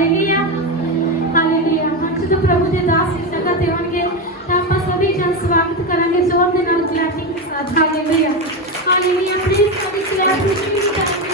Hallelujah hallelujah. आज तो प्रभु के दास इस जगह देवंगे आप सभी जन स्वागत करेंगे जोर देना क्लैपिंग के साथ। Hallelujah hallelujah. प्लीज सभी क्लैप रिसीव करेंगे।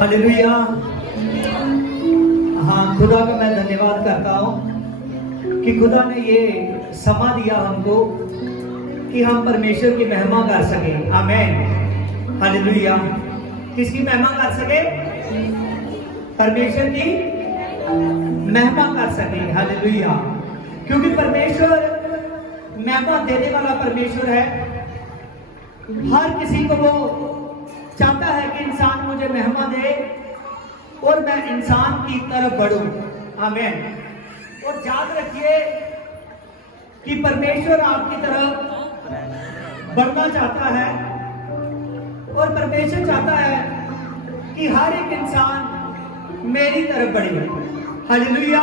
हालेलुया। हाँ, खुदा का मैं धन्यवाद करता हूँ कि खुदा ने ये समा दिया हमको कि हम परमेश्वर की महिमा कर सके। आमीन हालेलुया। किसकी महिमा कर सके? परमेश्वर की महिमा कर सके। हालेलुया। क्योंकि परमेश्वर महिमा देने वाला परमेश्वर है। हर किसी को वो चाहता है कि इंसान मुझे महिमा दे और मैं इंसान की तरफ बढ़ूं। आमीन। और याद रखिए कि परमेश्वर आपकी तरफ बढ़ना चाहता है और परमेश्वर चाहता है कि हर एक इंसान मेरी तरफ बढ़े। हालेलुया।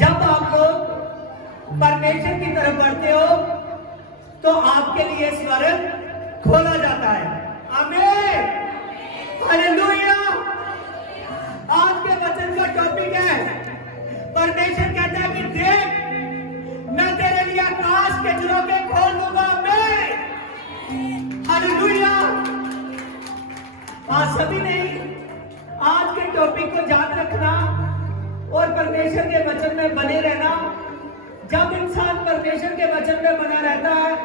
जब आप लोग परमेश्वर की तरफ बढ़ते हो तो आपके लिए स्वर्ग खोला जाता है। आमीन हालेलुया। आज के वचन का टॉपिक है, परमेश्वर कहता है कि देख मैं तेरे लिए आकाश के झरोखे खोल दूंगा। आमीन हालेलुया। आज सभी नहीं, आज के टॉपिक को याद रखना और परमेश्वर के वचन में बने रहना। जब इंसान परमेश्वर के वचन में बना रहता है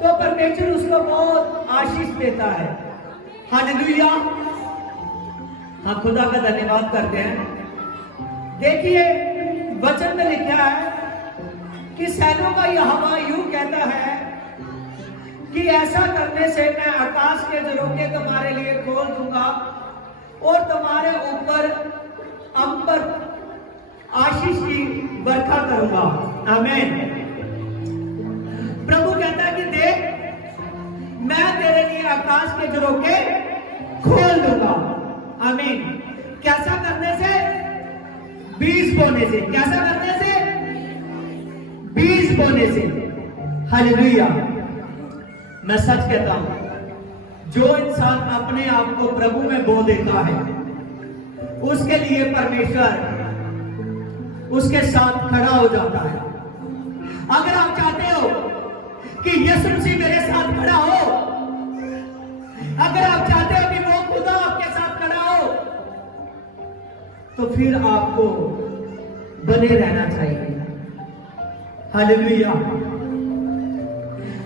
तो परमेश्वर उसको बहुत आशीष देता है। हालेलुया। हाँ, खुदा का धन्यवाद करते हैं। देखिए वचन में लिखा है कि सैन्यों का यहोवा यूं कहता है कि ऐसा करने से मैं आकाश के झरोखे तुम्हारे लिए खोल दूंगा और तुम्हारे ऊपर अंबर आशीष की बरखा करूंगा। आमीन। प्रभु कहता है कि देख मैं तेरे लिए आकाश के झरोखे खोल दूंगा। आमीन। कैसा करने से? बीज बोने से। कैसा करने से? बीज बोने से। हालेलुया। मैं सच कहता हूं, जो इंसान अपने आप को प्रभु में बो देता है उसके लिए परमेश्वर उसके साथ खड़ा हो जाता है। अगर आप चाहते हो कि यीशु मसीह मेरे साथ खड़ा हो, अगर आप चाहते हो कि वो खुदा आपके साथ खड़ा हो, तो फिर आपको बने रहना चाहिए। हालेलुया।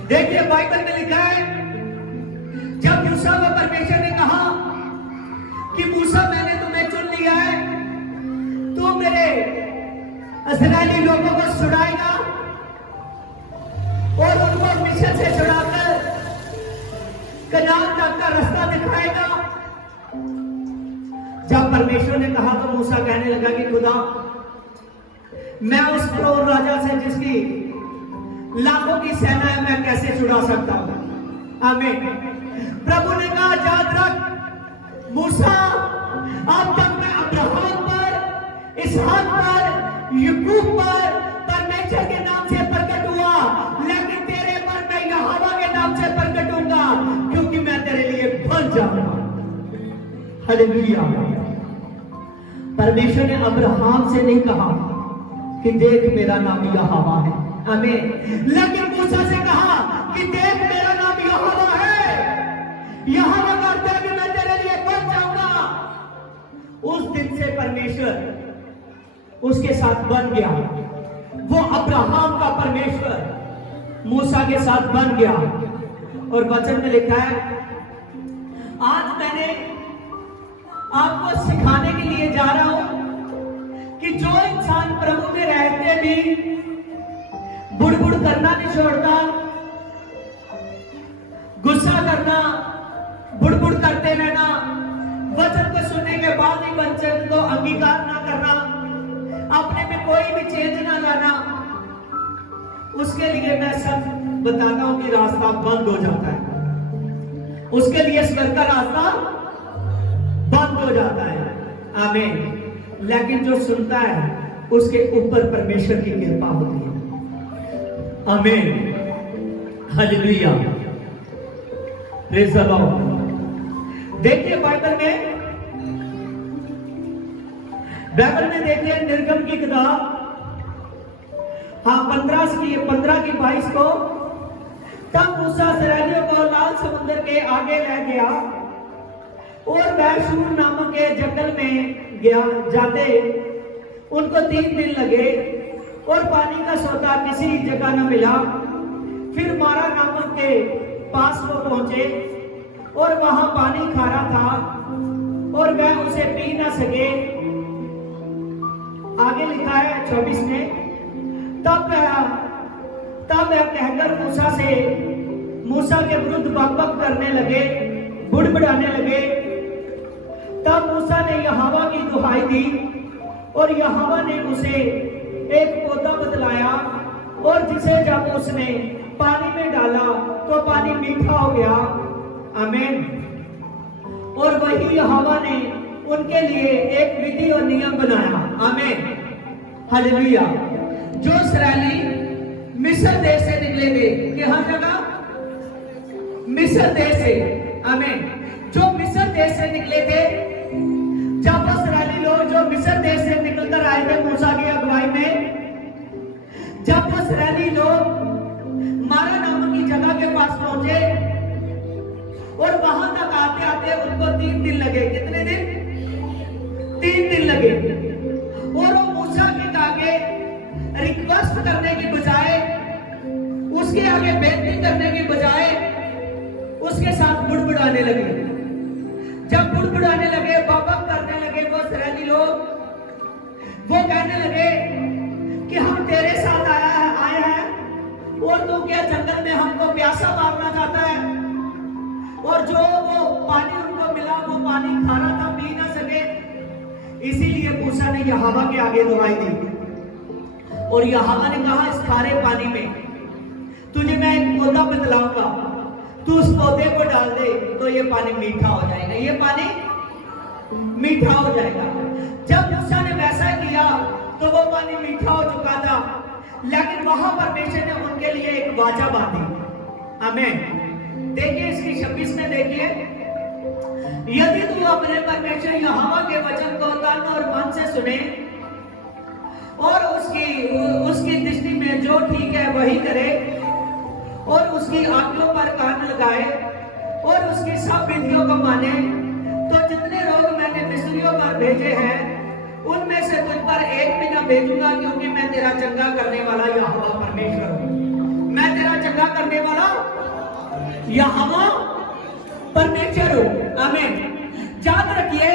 देखिए बाइबल में लिखा है, जब मूसा को परमेश्वर ने कहा कि मूसा मैंने तुम्हें चुन लिया है, तू मेरे इस्राएली लोगों को छुड़ाएगा और उनको मिस्र से छुड़ाकर कनान तक का रास्ता दिखाएगा। जब परमेश्वर ने कहा तो मूसा कहने लगा कि खुदा मैं उस फिरौन राजा से जिसकी लाखों की सेना है मैं कैसे छुड़ा सकता हूं। आमीन। प्रभु ने कहा याद रख मूसा, अब तक मैं अब्राहम पर, इसहाक पर, याकूब पर परमेश्वर के नाम से प्रकट हुआ, लेकिन तेरे पर मैं यहोवा के नाम से प्रकट होऊंगा क्योंकि मैं तेरे लिए बन जाऊंगा। हालेलुया। परमेश्वर ने अब्राहम से नहीं कहा कि देख मेरा नाम यहोवा है। आमीन। लेकिन मूसा से कहा कि देख मेरा नाम यहोवा है। यहोवा कहता है कि मैं तेरे लिए बन जाऊंगा। उस दिन से परमेश्वर उसके साथ बन गया। वो अब्राहम का परमेश्वर मूसा के साथ बन गया। और वचन में लिखा है, आज मैंने आपको सिखाने के लिए जा रहा हूं कि जो इंसान प्रभु में रहते भी बुड़बुड़ करना नहीं छोड़ता, गुस्सा करना, बुड़बुड़ करते रहना, वचन को सुनने के बाद ही वचन को अंगीकार ना करना, अपने में कोई भी चेंज ना लाना, उसके लिए मैं सब बताता हूं कि रास्ता बंद हो जाता है, उसके लिए स्वर्ग का रास्ता बंद हो जाता है। आमीन। लेकिन जो सुनता है उसके ऊपर परमेश्वर की कृपा होती है। आमीन, हालेलुया, प्रेज़ द लॉर्ड। देखिए बाइबल में देखिए निर्गम की किताब, हाँ 15 की 22 को, तब मूसा इस्राएलियों को लाल समुद्र के आगे ले गया और वह शूर नामक के जंगल में गया। जाते उनको 3 दिन लगे और पानी का सोता किसी जगह न मिला। फिर मारा नामक के पास वो पहुंचे और वहां पानी खारा था और वह उसे पी ना सके। आगे लिखा है 24 में, तब वह कहकर मूसा के विरुद्ध बकबक करने लगे, बुड़बुड़ाने लगे। तब मूसा ने यहोवा की दुहाई दी और यहोवा ने उसे एक पौधा बतलाया और जिसे जब उसने पानी में डाला तो पानी मीठा हो गया। आमीन। और वही यहोवा ने उनके लिए एक विधि और नियम बनाया। आमीन, हालेलुया। जो इस्राएली मिस्र देश से निकले थे, कि हर जगह मिस्र देश से, आमीन, जो मिस्र देश से निकले थे, जब वो इस्राएली लोग जो मिस्र देश से निकलकर आए थे मूसा की अगुवाई में, जब वो इस्राएली लोग मारा नामक की जगह के पास पहुंचे और वहां तक आते आते उनको 3 दिन लगे। कितने दिन? 3 दिन लगे। और वो मूसा के आगे रिक्वेस्ट करने की बजाय, उसके आगे बेनती करने की बजाय उसके साथ बुड़बुड़ाने लगे। जब बुड़बुड़ाने लगे, बकबक करने लगे वो इस्राएली लोग, वो कहने लगे कि हम तेरे साथ आए हैं और तू क्या जंगल में हमको प्यासा मारना चाहता है। और जो वो पानी उनको मिला वो पानी खारा था, पी ना सके। इसीलिए मूसा ने यहोवा के आगे दुहाई दी और यहोवा ने कहा, इस खारे पानी में तुझे मैं एक पौधा बतलाऊंगा, तू उस पौधे को डाल दे तो ये पानी मीठा हो जाएगा, ये पानी मीठा हो जाएगा। जब मूसा ने वैसा किया तो वो पानी मीठा हो चुका था, लेकिन वहां परमेश्वर ने उनके लिए एक वाचा बांधी। आमीन। देखिए इसकी 26 में देखिए, यदि तू अपने परमेश्वर यहोवा के वचन को तन और मन से सुने और उसकी दृष्टि में जो ठीक है वही करे और उसकी आज्ञाओं पर कान लगाए और उसकी सब विधियों को माने, तो जितने रोग मैंने मिस्रियों पर भेजे हैं उनमें से तुझ पर एक भी न भेजूंगा, क्योंकि मैं तेरा चंगा करने वाला यहोवा परमेश्वर हूं। मैं तेरा चंगा करने वाला यहोवा परमेश्वर हूं। आमीन। याद रखिए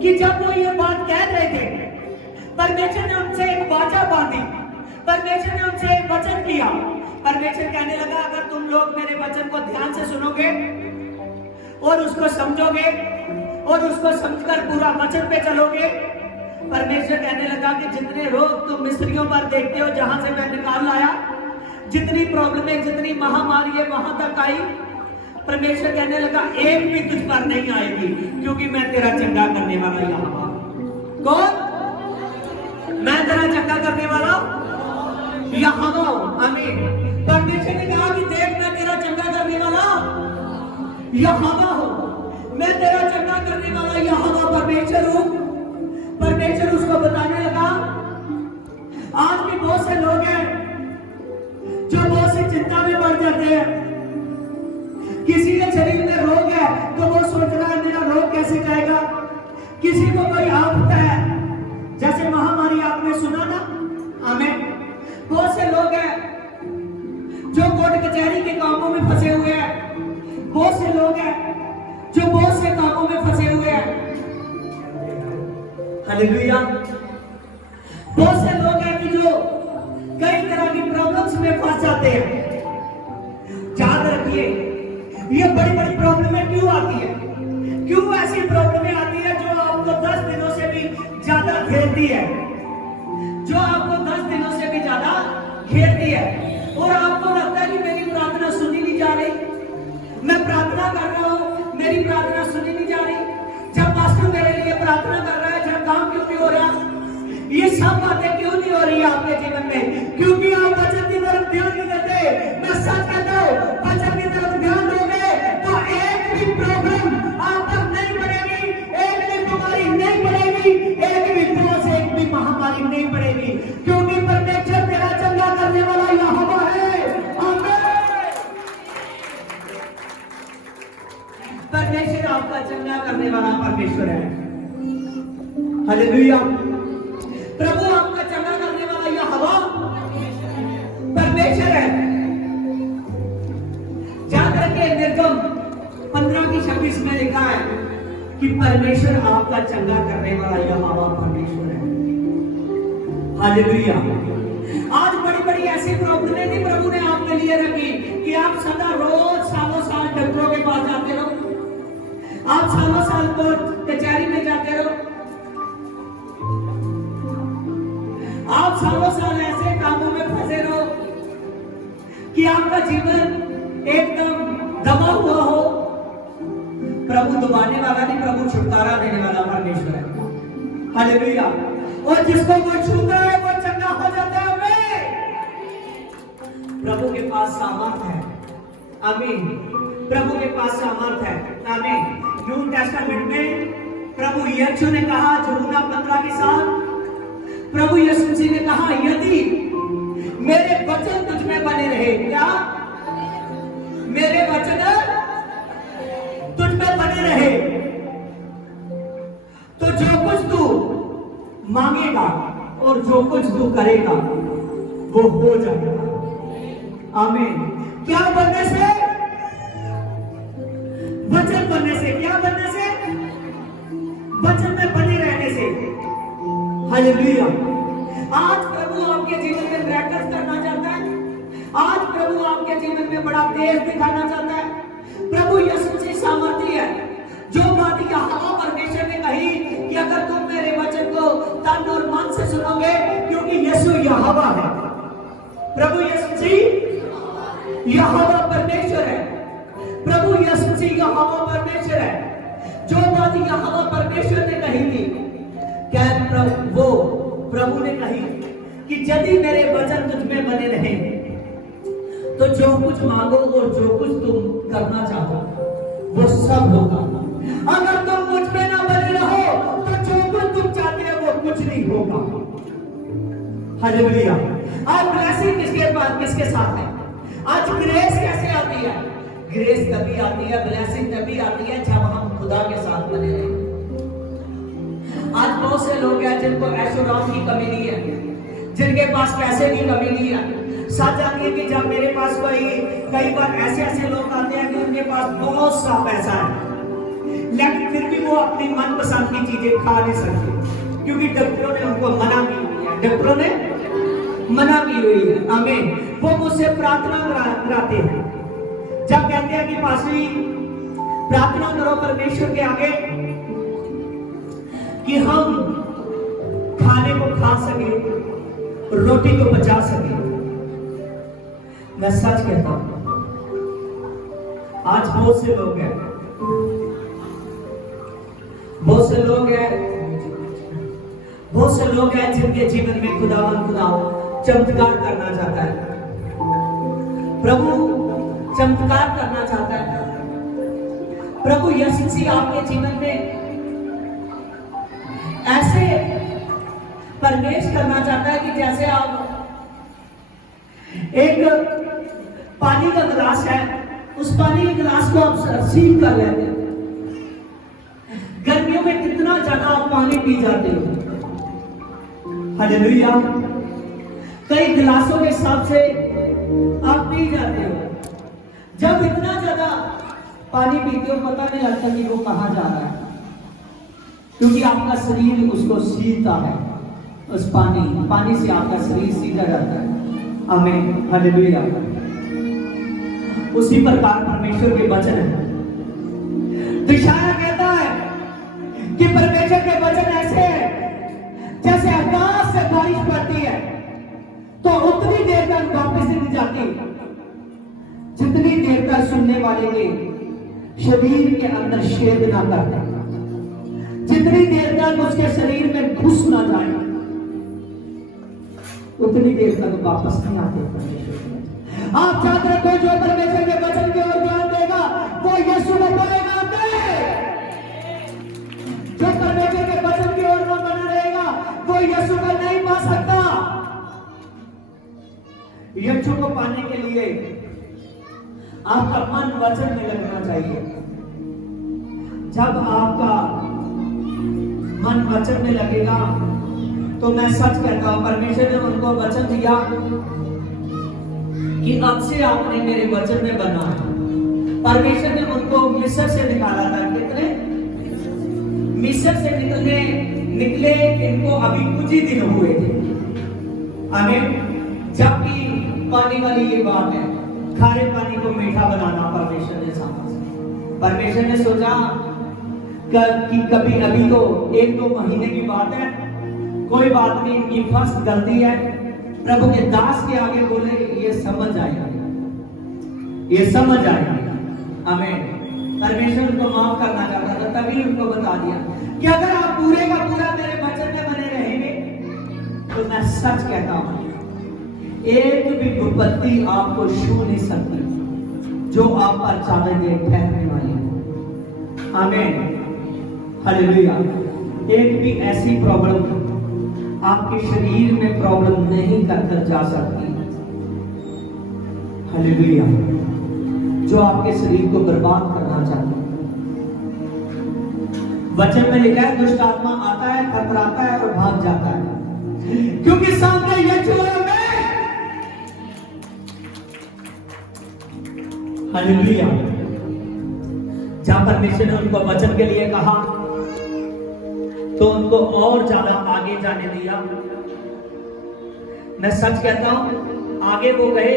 कि जब वो ये बात कह रहे थे, परमेश्वर ने उनसे एक वाचा बांधी, परमेश्वर ने उनसे एक वचन किया। परमेश्वर कहने लगा, अगर तुम लोग मेरे वचन को ध्यान से सुनोगे और उसको समझोगे और उसको समझकर पूरा वचन पे चलोगे, परमेश्वर कहने लगा कि जितने रोग तुम मिस्रियों पर देखते हो, जहां से मैं निकाल लाया, जितनी प्रॉब्लमें, जितनी महामारी वहां तक आई, परमेश्वर कहने लगा एक भी तुझ पर नहीं आएगी, क्योंकि मैं तेरा चंगा करने वाला यहोवा। कौन? मैं तेरा चंगा करने वाला यहोवा हूं। आमीन। परमेश्वर ने कहा कि देख, मैं तेरा चंगा करने वाला यहोवा हूं, मैं तेरा चंगा करने वाला यहोवा परमेश्वर हूं। परमेश्वर उसको बताने लगा, आज भी बहुत से लोग हैं जो बहुत सी चिंता में पड़ जाते हैं। किसी के शरीर में रोग है तो वो सोच रहा है मेरा रोग कैसे जाएगा। किसी को कोई आफत है, जैसे महामारी आपने सुना ना। आमीन। बहुत से लोग हैं जो कोर्ट कचहरी के कामों में फंसे हुए हैं, बहुत से लोग हैं जो बहुत से कामों में फंसे हुए हैं। हालेलुया। बहुत से लोग हैं कि जो कई तरह की प्रॉब्लम्स में फंस जाते हैं। याद रखिए, ये बड़ी बड़ी प्रॉब्लमें क्यों आती है? क्यों ऐसी प्रॉब्लमें आती है जो आपको 10 दिनों से भी ज्यादा घेरती है, जो आपको 10 दिनों से भी ज्यादा और आपको लगता है कि मेरी प्रार्थना सुनी नहीं जा रही, मैं प्रार्थना कर रहा हूं, मेरी प्रार्थना सुनी नहीं जा रही, जब पास्टर मेरे लिए प्रार्थना कर रहा है, जब काम क्यों नहीं हो रहा, ये सब बातें क्यों नहीं हो रही आपके जीवन में? क्योंकि आप वचन की तरफ ध्यान नहीं देते। मैं सच कहता हूं, वचन की तरफ ध्यान दोगे तो एक भी प्रॉब्लम आप पर नहीं पड़ेगी, एक भी बीमारी नहीं पड़ेगी, एक भी विपदा से एक भी महामारी नहीं पड़ेगी, क्योंकि परमेश्वर तेरा चंगा करने वाला यहोवा है। आमीन। परमेश्वर आपका चंगा करने वाला परमेश्वर है। हालेलुया। प्रभु आपका चंगा करने वाला यहोवा परमेश्वर है। जाकर के निर्गम 15:26 में लिखा है कि परमेश्वर आपका चंगा करने वाला यहोवा परमेश्वर है। हालेलुया। आज बड़ी बड़ी ऐसी प्रॉब्लमें थी प्रभु ने आपके लिए रखी कि आप सदा रोज सालों साल डॉक्टरों के पास जाते रहो, आप सालों साल कोर्ट कचहरी में जाते रहो, आप सालों साल ऐसे कामों में फंसे रहो कि आपका जीवन एकदम दबा हुआ हो। प्रभु दबाने वाला नहीं, प्रभु छुटकारा देने वाला परमेश्वर है। हालेलुया। और जिसको वो छूता है वो चंगा हो जाता है। प्रभु के पास सामर्थ है। आमीन। प्रभु के पास सामर्थ है। आमीन। न्यू टेस्टामेंट में प्रभु यीशु ने कहा, यूहन्ना 15 के साथ प्रभु यीशु मसीह ने कहा, यदि मेरे वचन तुझ में बने रहे, क्या मेरे वचन तुझ में बने रहे, तो जो कुछ तू मांगेगा और जो कुछ तू करेगा वो हो जाएगा। आमीन। क्या बनने से? वचन बनने से। क्या बनने से? वचन में बने रहने से। हालेलुया। आज प्रभु आपके जीवन में मिरेकल्स करना चाहता है। आज प्रभु आपके जीवन में बड़ा तेज दिखाना चाहता है। प्रभु यीशु मसीह सामर्थी है। जो बात यहोवा परमेश्वर ने कही कि अगर तुम मेरे वचन को तन और मन से सुनोगे, क्योंकि यीशु यहोवा है। प्रभु यीशु मसीह यहोवा परमेश्वर है। प्रभु यीशु मसीह यहोवा परमेश्वर है। जो बात यहोवा परमेश्वर ने कही थी, क्या प्रभु ने कही कि यदि मेरे वचन तुझ में बने रहे तो जो कुछ मांगो और जो कुछ तुम करना चाहो वो सब होगा। अगर तुम मुझ में ना बने रहो तो जो कुछ तुम चाहते हो वो कुछ नहीं होगा। हालेलुया। आज ब्लेसिंग किसके साथ है? आज ग्रेस कैसे आती है? ग्रेस तभी आती है, ब्लेसिंग तभी आती है जब हम खुदा के साथ बने रहे। आज बहुत से लोग हैं जिनको ऐशोराम की कमी नहीं है, जिनके पास पैसे की कमी नहीं है। सच आती है कि जब मेरे पास कई बार ऐसे लोग आते हैं कि उनके पास बहुत सा पैसा है, लेकिन फिर भी वो अपनी मनपसंद की चीजें खा नहीं सकते, क्योंकि डॉक्टरों ने उनको मना की हुई है। डॉक्टरों ने मना की हुई है। आमीन। वो मुझसे प्रार्थना कराते हैं। जब कहते हैं कि पास्टर प्रार्थना करो परमेश्वर के आगे कि हम खाने को खा सके, रोटी को बचा सके। मैं सच कहता हूं, आज बहुत से लोग हैं जिनके जीवन में खुदा चमत्कार करना चाहता है। प्रभु चमत्कार करना चाहता है। प्रभु यीशु मसीह आपके जीवन में ऐसे प्रवेश करना चाहता है कि जैसे आप एक पानी का गिलास है, उस पानी के गिलास को आप रिसीव कर लेते हैं। गर्मियों में कितना ज्यादा आप पानी पी जाते हो। हालेलुया। कई गिलासों के हिसाब से आप पी जाते हो। जब इतना ज्यादा पानी पीते हो पता नहीं लगता कि वो कहां जा रहा है, क्योंकि आपका शरीर उसको सीखता है। उस पानी से आपका शरीर सीधा जाता है। आमीन। हालेलुया। उसी प्रकार परमेश्वर के वचन है। यशायाह कहता है कि परमेश्वर के वचन ऐसे हैं जैसे आकाश से बारिश पड़ती है तो उतनी देर तक वापस नहीं जाती जितनी देर तक सुनने वाले के शरीर के अंदर छेद ना करते, जितनी देर तक उसके शरीर में घुस ना जाए, उतनी देर तक वापस नहीं आते परमेश्वर। आप याद रखो, जो परमेश्वर के वचन की ओर ध्यान देगा वो यीशु को बोलेगा जो परमेश्वर के वचन की ओर न बना रहेगा वो यीशु को नहीं पा सकता। यीशु को पाने के लिए आपका मन वचन में लगना चाहिए। जब आपका मन वचन में लगेगा तो मैं सच कहता हूं, परमेश्वर ने उनको वचन दिया कि अब से आपने मेरे वचन में बना है। परमेश्वर ने उनको मिस्र से निकाला था। कितने मिस्र से निकले इनको अभी कुछ ही दिन हुए थे। आमीन। जबकि पानी वाली ये बात है, खारे पानी को मीठा बनाना परमेश्वर ने समझा। परमेश्वर ने सोचा कि कभी अभी तो 1-2 महीने की बात है, कोई बात नहीं, इनकी फर्स्ट गलती है। प्रभु के दास के आगे बोले ये समझ आएगा, ये समझ आएगा। आमीन। परमेश्वर उनको माफ करना चाहता था, तभी उनको बता दिया कि अगर आप पूरे का पूरा मेरे वचन में बने रहेंगे तो मैं सच कहता हूं एक भी विपत्ति आपको छू नहीं सकती जो आप पर चाहेंगे ठहरने वाली है। आमीन। हालेलुया। एक भी ऐसी प्रॉब्लम आपके शरीर में प्रॉब्लम नहीं कर जा सकती, हालेलुया, जो आपके शरीर को बर्बाद करना चाहती है। वचन में लिखा है दुष्ट आत्मा आता है, थपराता है और भाग जाता है, क्योंकि सामने यीशु है। हालेलुया। जहां परमेश्वर ने उनको वचन के लिए कहा तो उनको और ज्यादा आगे जाने दिया। मैं सच कहता हूं, आगे वो गए,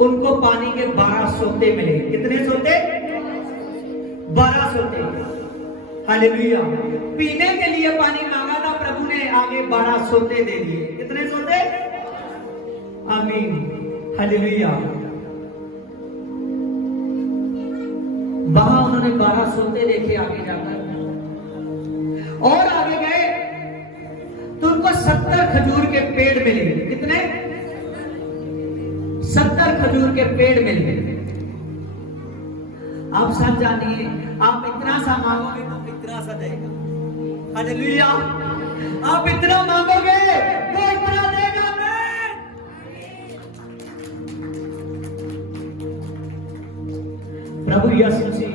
उनको पानी के 12 सोते मिले। कितने सोते? 12 सोते। हालेलुया। पीने के लिए पानी मांगा था, प्रभु ने आगे 12 सोते दे दिए। कितने सोते? आमीन। हालेलुया। वहां उन्होंने 12 सोते देखे आगे जाकर, और आगे गए तो उनको 70 खजूर के पेड़ मिले। कितने? 70 खजूर के पेड़ मिले। आप सब जानिए, आप इतना सा मांगोगे तो इतना सा देगा। हालेलुया। आप इतना मांगोगे तो इतना देगा। प्रभु यीशु मसीह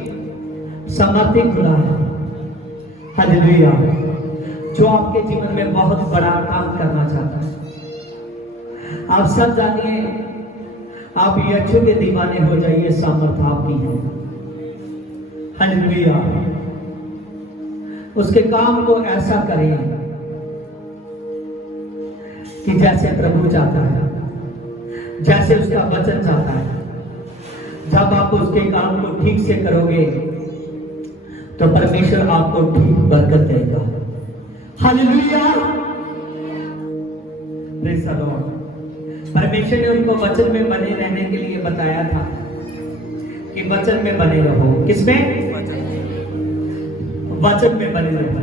समर्थी खुदा है। हालेलुया। जो आपके जीवन में बहुत बड़ा काम करना चाहता है। आप सब जानिए, आप यीशु के दीवाने हो जाइए, सामर्थ आपकी है। हालेलुया। उसके काम को ऐसा करें कि जैसे प्रभु चाहता है, जैसे उसका वचन चाहता है। जब आप उसके काम को ठीक से करोगे तो परमेश्वर आपको ठीक बरकत देगा। हालेलुया। Praise the Lord. परमेश्वर ने उनको वचन में बने रहने के लिए बताया था कि वचन में बने रहो। किसमें? वचन में बने रहो।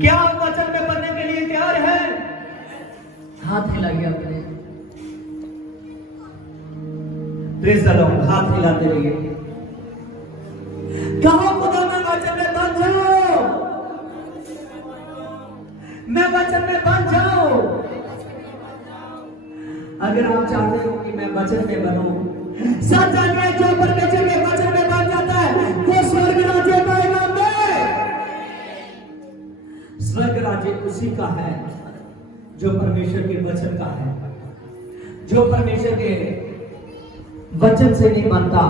क्या आप वचन में बनने के लिए तैयार हैं? हाथ हिलाइए अपने। Praise the Lord. हाथ हिलाते रहिए। कहो खुदा मैं वचन में बन जाऊं, मैं वचन में बन जाऊं। अगर आप चाहते हो कि मैं वचन में बनूं, सच जानिए जो परमेश्वर के वचन में बन जाता है वो स्वर्ग राज्य पाएगा। स्वर्ग राज्य उसी का है जो परमेश्वर के वचन का है। जो परमेश्वर के वचन से नहीं बनता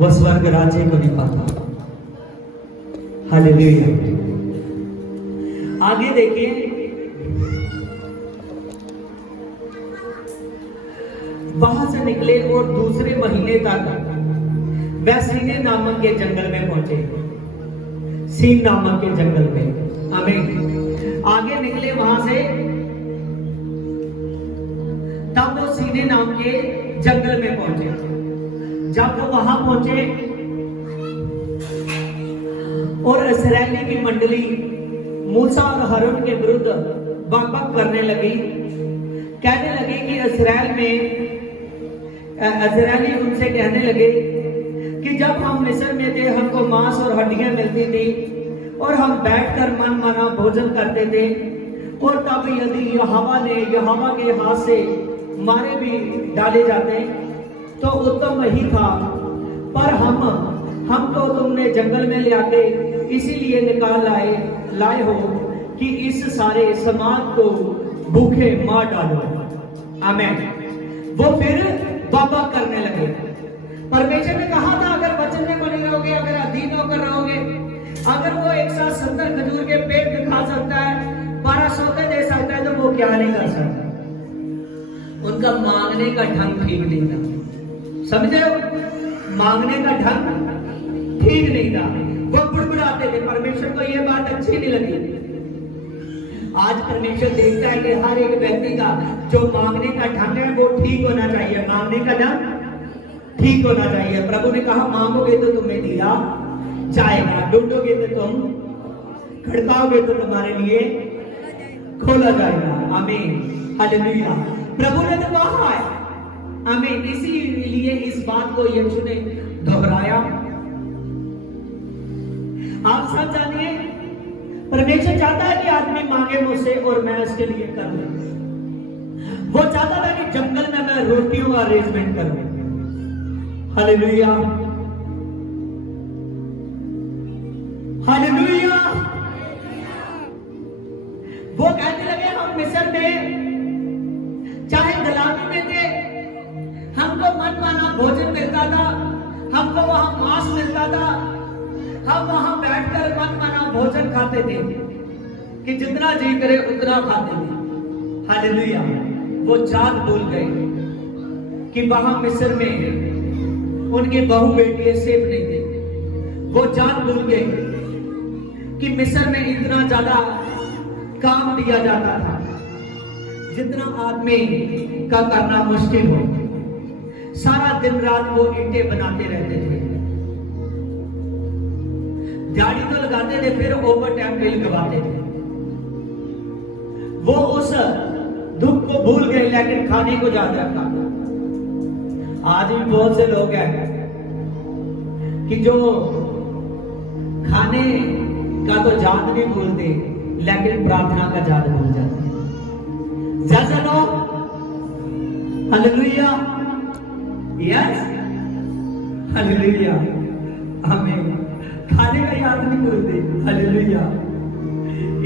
वह स्वर्ग राज्य को नहीं पाता। हालेलुया। आगे देखिए, वहां से निकले और दूसरे महीने तक वह सीने नामक के जंगल में पहुंचे। सीन नामक के जंगल में। आमीन। आगे निकले वहां से तब वो सीने नाम के जंगल में पहुंचे। जब वो वहां पहुंचे और इस्राएली की मंडली मूसा और हारून के विरुद्ध बकबक करने लगी, कहने लगे कि इस्राएली उनसे कहने लगे कि जब हम मिस्र में थे हमको मांस और हड्डियां मिलती थी और हम बैठकर मन माना भोजन करते थे, और तब यदि यहोवा के हाथ से मारे भी डाले जाते तो उत्तम वही था, पर हमको तुमने जंगल में ले आके इसीलिए निकाल लाए हो कि इस सारे समाज को भूखे मार डालो। आमीन। वो फिर बाबा करने लगे। परमेश्वर ने कहा था अगर वचन में बने रहोगे, अगर अधीन होकर रहोगे, अगर वो एक साथ 70 खजूर के पेड़ दिखा सकता है, 12 सौदे दे सकता है, तो वो क्या नहीं कर सकता। उनका मांगने का ढंग ठीक नहीं था। समझ रहे हो, मांगने का ढंग ठीक नहीं था। वो बुड़बुड़ाते थे। परमेश्वर को ये बात अच्छी नहीं लगी। आज परमेश्वर देखता है कि हर एक व्यक्ति का जो मांगने का ढंग है वो ठीक होना चाहिए। मांगने का ढंग ठीक होना चाहिए। प्रभु ने कहा मांगोगे तो तुम्हें दिया जाएगा, ढूंढोगे तो तुम, खड़काओगे तो तुम्हारे लिए खोला जाएगा। आमीन, हालेलुया। प्रभु ने तो कहा है। आमीन। इसीलिए इस बात को यीशु ने दोहराया। आप सब जानिए, परमेश्वर चाहता है कि आदमी मांगे मुझसे और मैं उसके लिए करूं। वो चाहता था कि जंगल में मैं रोटियों का अरेंजमेंट करूं। Hallelujah, hallelujah. वो कहने लगे हम मिस्र में चाहे गुलामी में थे, हमको मन माना भोजन मिलता था, हमको वहां मांस मिलता था, हम वहां बैठकर मन माना भोजन खाते थे कि जितना जी करे उतना खाते थे। हालेलुया। वो जान भूल गए कि वहां मिस्र में उनके बहू बेटियां सेफ नहीं थे। वो जान भूल गए कि मिस्र में इतना ज्यादा काम दिया जाता था जितना आदमी का करना मुश्किल हो। सारा दिन रात वो ईंटें बनाते रहते थे, दिहाड़ी तो लगाते थे, फिर ओवर टाइम पे लगवाते थे। वो उस दुख को भूल गए लेकिन खाने को याद रखा। आज भी बहुत से लोग हैं कि जो खाने का तो याद नहीं भूलते लेकिन प्रार्थना का याद भूल जाते हैं। जैसा लो, हालेलुया, यस, हालेलुया, आमीन। खाने का याद नहीं भूलते। हालेलुया।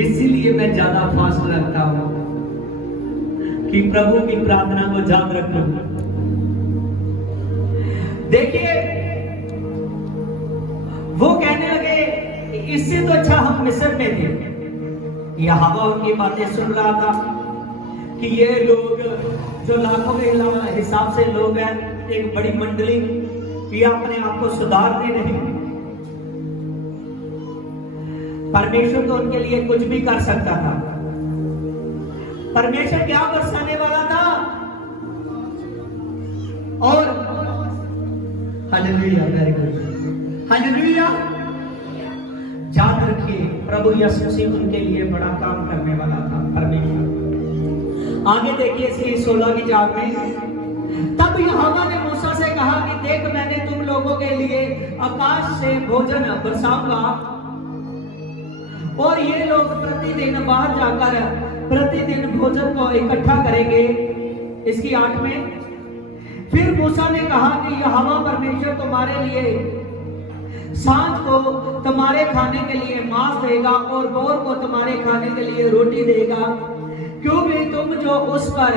इसीलिए मैं ज्यादा फास्ट रखता हूं कि प्रभु की प्रार्थना को याद रखूं। देखिए, वो कहने लगे इससे तो अच्छा हम मिस्र में थे। यहोवा उनकी बातें सुन रहा था कि ये लोग जो लाखों के हिसाब से लोग हैं, एक बड़ी मंडली, ये अपने आप को सुधारते नहीं। परमेश्वर तो उनके लिए कुछ भी कर सकता था। परमेश्वर क्या बरसाने वाला था। और हालेलुया, वेरी गुड, हालेलुया। याद रखिए, प्रभु यीशु मसीह उनके लिए बड़ा काम करने वाला था। परमेश्वर आगे देखिए इसलिए 16 की चार में, तब यहोवा ने मूसा से कहा कि देख मैंने तुम लोगों के लिए आकाश से भोजन बरसाऊंगा और ये लोग प्रतिदिन बाहर जाकर प्रतिदिन भोजन को इकट्ठा करेंगे। इसकी 8 में, फिर मूसा ने कहा कि यहोवा परमेश्वर तुम्हारे लिए सांझ को तुम्हारे खाने के लिए मांस देगा और भोर को तुम्हारे खाने के लिए रोटी देगा, क्योंकि तुम जो उस पर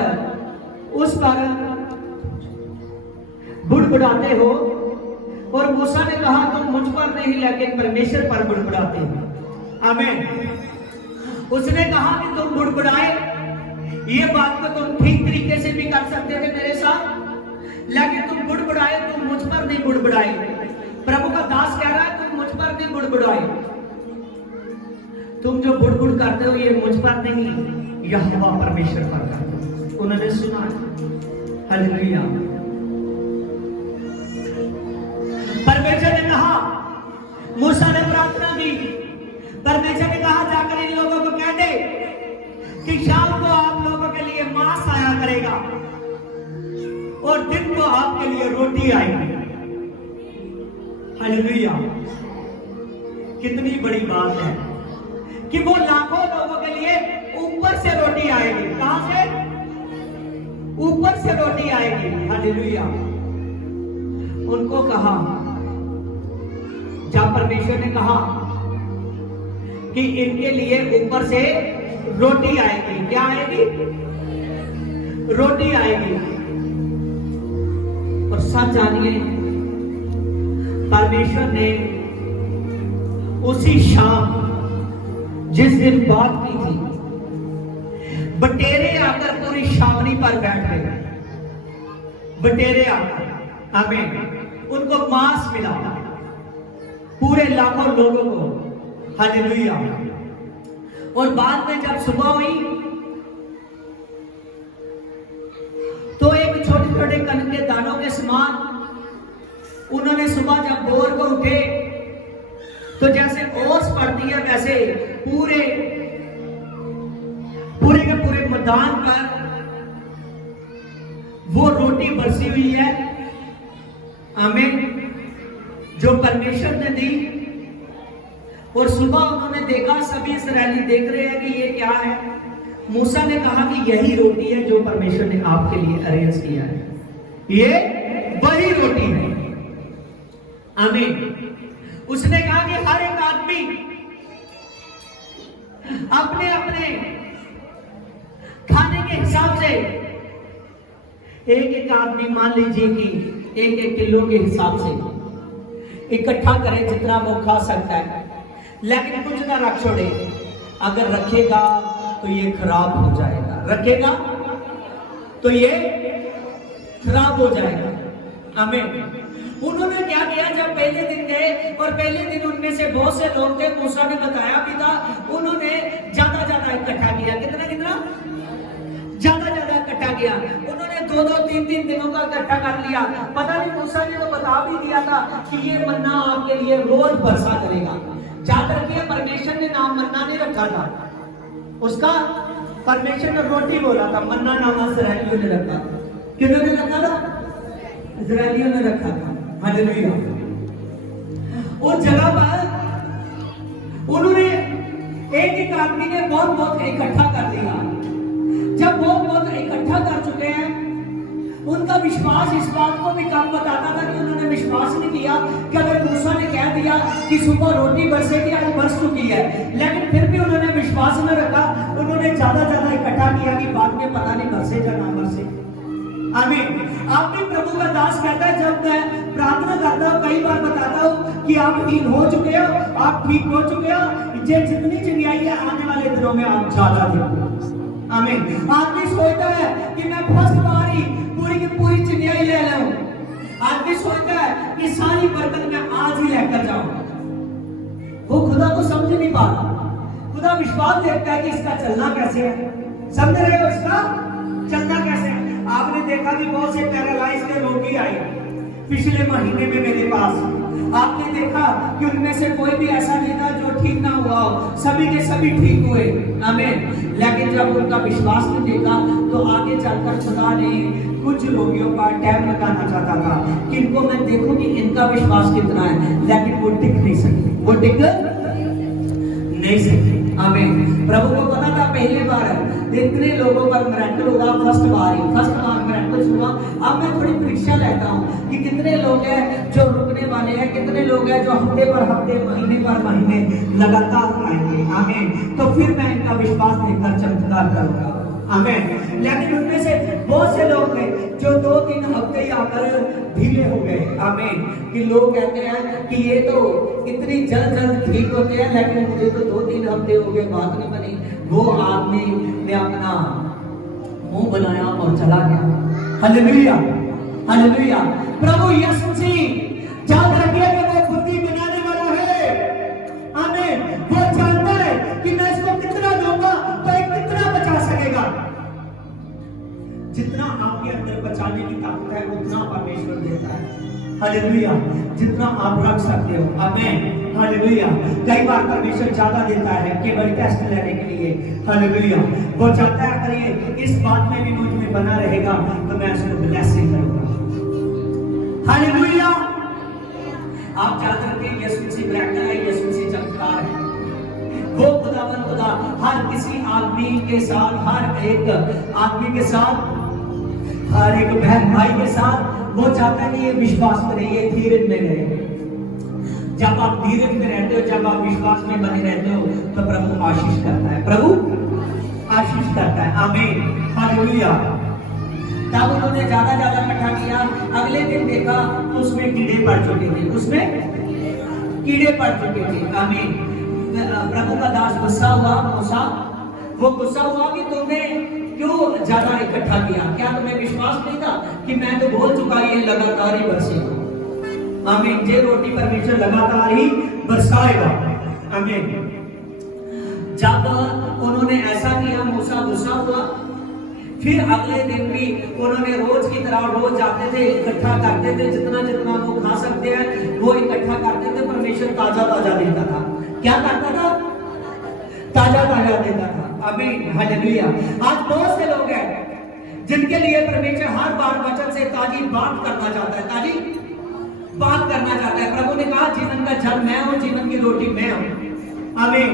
बुड़बुड़ाते हो। और मूसा ने कहा तुम मुझ पर नहीं लेकिन परमेश्वर पर बुड़बुड़ाते हो। आमीन। उसने कहा कि तुम बुड़बुड़ाए, ये बात को तुम ठीक तरीके से भी कर सकते थे मेरे साथ, लेकिन तुम बुड़बुड़ाए, तुम मुझ पर नहीं बुड़बुड़ाए। प्रभु का दास कह रहा है तुम मुझ पर नहीं बुड़बुड़ाए। तुम जो बुड़बुड़ करते हो ये मुझ पर नहीं, यहोवा परमेश्वर पर करते हो। उन्होंने सुना। हालेलुया। परमेश्वर ने कहा, मूसा ने प्रार्थना की, परमेश्वर ने कहा जाकर इन लोगों को कह दे कि शाम को आप लोगों के लिए मांस आया करेगा और दिन को आपके लिए रोटी आएगी। हालेलुया। कितनी बड़ी बात है कि वो लाखों लोगों के लिए ऊपर से रोटी आएगी। कहां से? ऊपर से रोटी आएगी। हालेलुया। उनको कहा, जब परमेश्वर ने कहा कि इनके लिए ऊपर से रोटी आएगी। क्या आएगी? रोटी आएगी। और सब जानिए, परमेश्वर ने उसी शाम जिस दिन बात की थी, बटेरे आकर पूरी छावनी पर बैठ गए। बटेरे आकर, आमीन, उनको मांस मिला पूरे लाखों लोगों को। हालेलुया। और बाद में जब सुबह हुई तो एक छोटे छोटे कण के दानों के समान उन्होंने सुबह जब भोर को उठे तो जैसे ओस पड़ती है वैसे पूरे पूरे के पूरे मैदान पर वो रोटी बरसी हुई है। आमीन। जो परमेश्वर ने दी। और सुबह उन्होंने देखा, सभी इस्राएली देख रहे हैं कि ये क्या है। मूसा ने कहा कि यही रोटी है जो परमेश्वर ने आपके लिए अरेंज किया है, ये वही रोटी है। आमीन। उसने कहा कि हर एक आदमी अपने अपने खाने के हिसाब से, एक एक आदमी मान लीजिए कि एक एक किलो के हिसाब से इकट्ठा करे जितना वो खा सकता है, लेकिन कुछ ना रख छोड़े। अगर रखेगा तो ये खराब हो जाएगा, रखेगा तो ये खराब हो जाएगा। आमीन। उन्होंने क्या किया, जब पहले दिन गए और पहले दिन उनमें से बहुत से लोग थे, मूसा ने बताया भी था, उन्होंने ज्यादा ज्यादा इकट्ठा किया। कितना कितना? ज्यादा ज्यादा इकट्ठा किया। उन्होंने 2-2, 3-3 दिनों का इकट्ठा कर लिया। पता नहीं, मूसा ने तो बता भी दिया था कि ये मन्ना आपके लिए रोज बरसा करेगा। याद रखिए, परमेश्वर ने नाम मन्ना नहीं रखा था उसका, परमेश्वर ने रोटी बोला था। मन्ना नाम इस्राएलियों ने रखा। किन्होंने रखा था? इस्राएलियों ने रखा था। हालेलुया। उस जगह पर उन्होंने एक एक आदमी ने बहुत बहुत इकट्ठा कर दिया। जब बहुत बहुत इकट्ठा कर चुके हैं, उनका विश्वास इस बात को भी कम बताता था कि उन्होंने विश्वास नहीं किया कि अगर मूसा ने कह दिया कि सुबह रोटी बरसेगी, आज बरस चुकी है, लेकिन फिर भी उन्होंने विश्वास न रखा। उन्होंने ज्यादा ज्यादा इकट्ठा किया कि बाद में पता नहीं बरसे या ना बरसे। आमीन। आप भी प्रभु का दास कहता है, जब मैं प्रार्थना करता हूँ, कई बार बताता हूँ कि आप ठीक हो चुके हो, आप ठीक हो चुके हो, ये जितनी चिड़ियाई है आने वाले दिनों में आप ज्यादा देखोगे। आमीन। आदमी सोचता है कि मैं फर्स्ट बार ही पूरी की पूरी चिड़ियाई ले लूं। आदमी सोचता है कि सारी बर्तन मैं आज ही लेकर जाऊं। वो खुदा को समझ नहीं पाता। खुदा विश्वास देखता है कि इसका चलना कैसे है। समझ रहे हो? इसका चलना कैसे है। आपने देखा कि बहुत से पैरालाइज के रोगी आए पिछले महीने में मेरे पास। आपने देखा कि उनमें से कोई भी ऐसा नहीं था जो ठीक ना हुआ हो, सभी के सभी ठीक हुए। आमीन। लेकिन जब उनका विश्वास नहीं देखा तो आगे चलकर खुदा ने कुछ रोगियों का टाइम लगाना चाहता था कि इनको मैं देखूं कि इनका विश्वास कितना है, लेकिन वो टिक नहीं सकते, वो टिक नहीं सकते। आमीन। प्रभु को पता था पहली बार इतने लोगों पर मिरेकल होगा, फर्स्ट बार मिरेकल हुआ। अब मैं थोड़ी परीक्षा लेता हूँ कि कितने लोग हैं जो रुकने वाले हैं, कितने लोग हैं जो हफ्ते पर हफ्ते, महीने पर महीने लगातार आएंगे। आमीन। तो फिर मैं इनका विश्वास देखकर चमत्कार करूंगा। आमीन। लेकिन उनमें से बहुत से लोग थे जो 2-3 हफ्ते ही आकर ढीले हो गए। आमीन। कि लोग कहते हैं कि ये तो इतनी जल्द ठीक होते हैं, लेकिन मुझे तो 2-3 हफ्ते हो गए, बात नहीं बनी। वो आदमी ने अपना मुंह बनाया और चला गया। हालेलुया। हालेलुया। प्रभु यीशु मसीह याद रखिए कि वो बुद्धि बनाने वाला है। आमीन। वो जानता है कि मैं इसको कितना दूंगा तो एक कितना बचा सकेगा। जितना आपके अंदर बचाने की ताकत है उतना परमेश्वर देता है। हालेलुया। जितना आप रख सकते हो। आमीन। हालेलुया। कई बार परमेश्वर ज्यादा देता है केवल टेस्ट लेने के लिए। हालेलुया। वो चाहता है अगर ये इस बात में भी मुझ में बना रहेगा तो मैं उसको ब्लेसिंग करूंगा। हालेलुया। आप याद रखें यीशु मसीह ब्रैकर है, यीशु मसीह चमत्कार है। वो खुदावन खुदा हर किसी आदमी के साथ, हर एक आदमी के साथ, हर एक बहन भाई के साथ वो चाहता है कि ये विश्वास करे, ये धीरज में रहे। जब आप धीरज में रहते हो, जब आप विश्वास में बने रहते हो तो प्रभु आशीष करता है, प्रभु आशीष करता है। आमीन। हालेलुया। तब उन्होंने ज्यादा इकट्ठा किया। अगले दिन देखा तो उसमें कीड़े पड़ चुके थे, उसमें कीड़े पड़ चुके थे। आमीन। प्रभु का दास गुस्सा हुआ, मूसा वो गुस्सा हुआ कि तुमने क्यों ज्यादा इकट्ठा किया? क्या तुम्हें विश्वास नहीं था कि मैं तो बोल चुका ये लगातार ही बरसेगा। आमीन। जे रोटी परमेश्वर लगातार ही बरसाएगा। आमीन। जब उन्होंने ऐसा किया, मूसा गुस्सा हुआ। फिर अगले दिन भी उन्होंने रोज की तरह रोज जाते थे, इकट्ठा करते थे, जितना जितना वो खा सकते हैं वो इकट्ठा करते थे। परमेश्वर ताजा ताजा देता था। क्या करता था? ताजा ताजा देता था। आमीन। हालेलुया। आज बहुत से लोग हैं जिनके लिए परमेश्वर हर बार वचन से ताजी बात करना चाहता है, ताजी बात करना चाहता है। प्रभु ने कहा जीवन का जल मैं हूं, जीवन की रोटी मैं हूं। आमीन।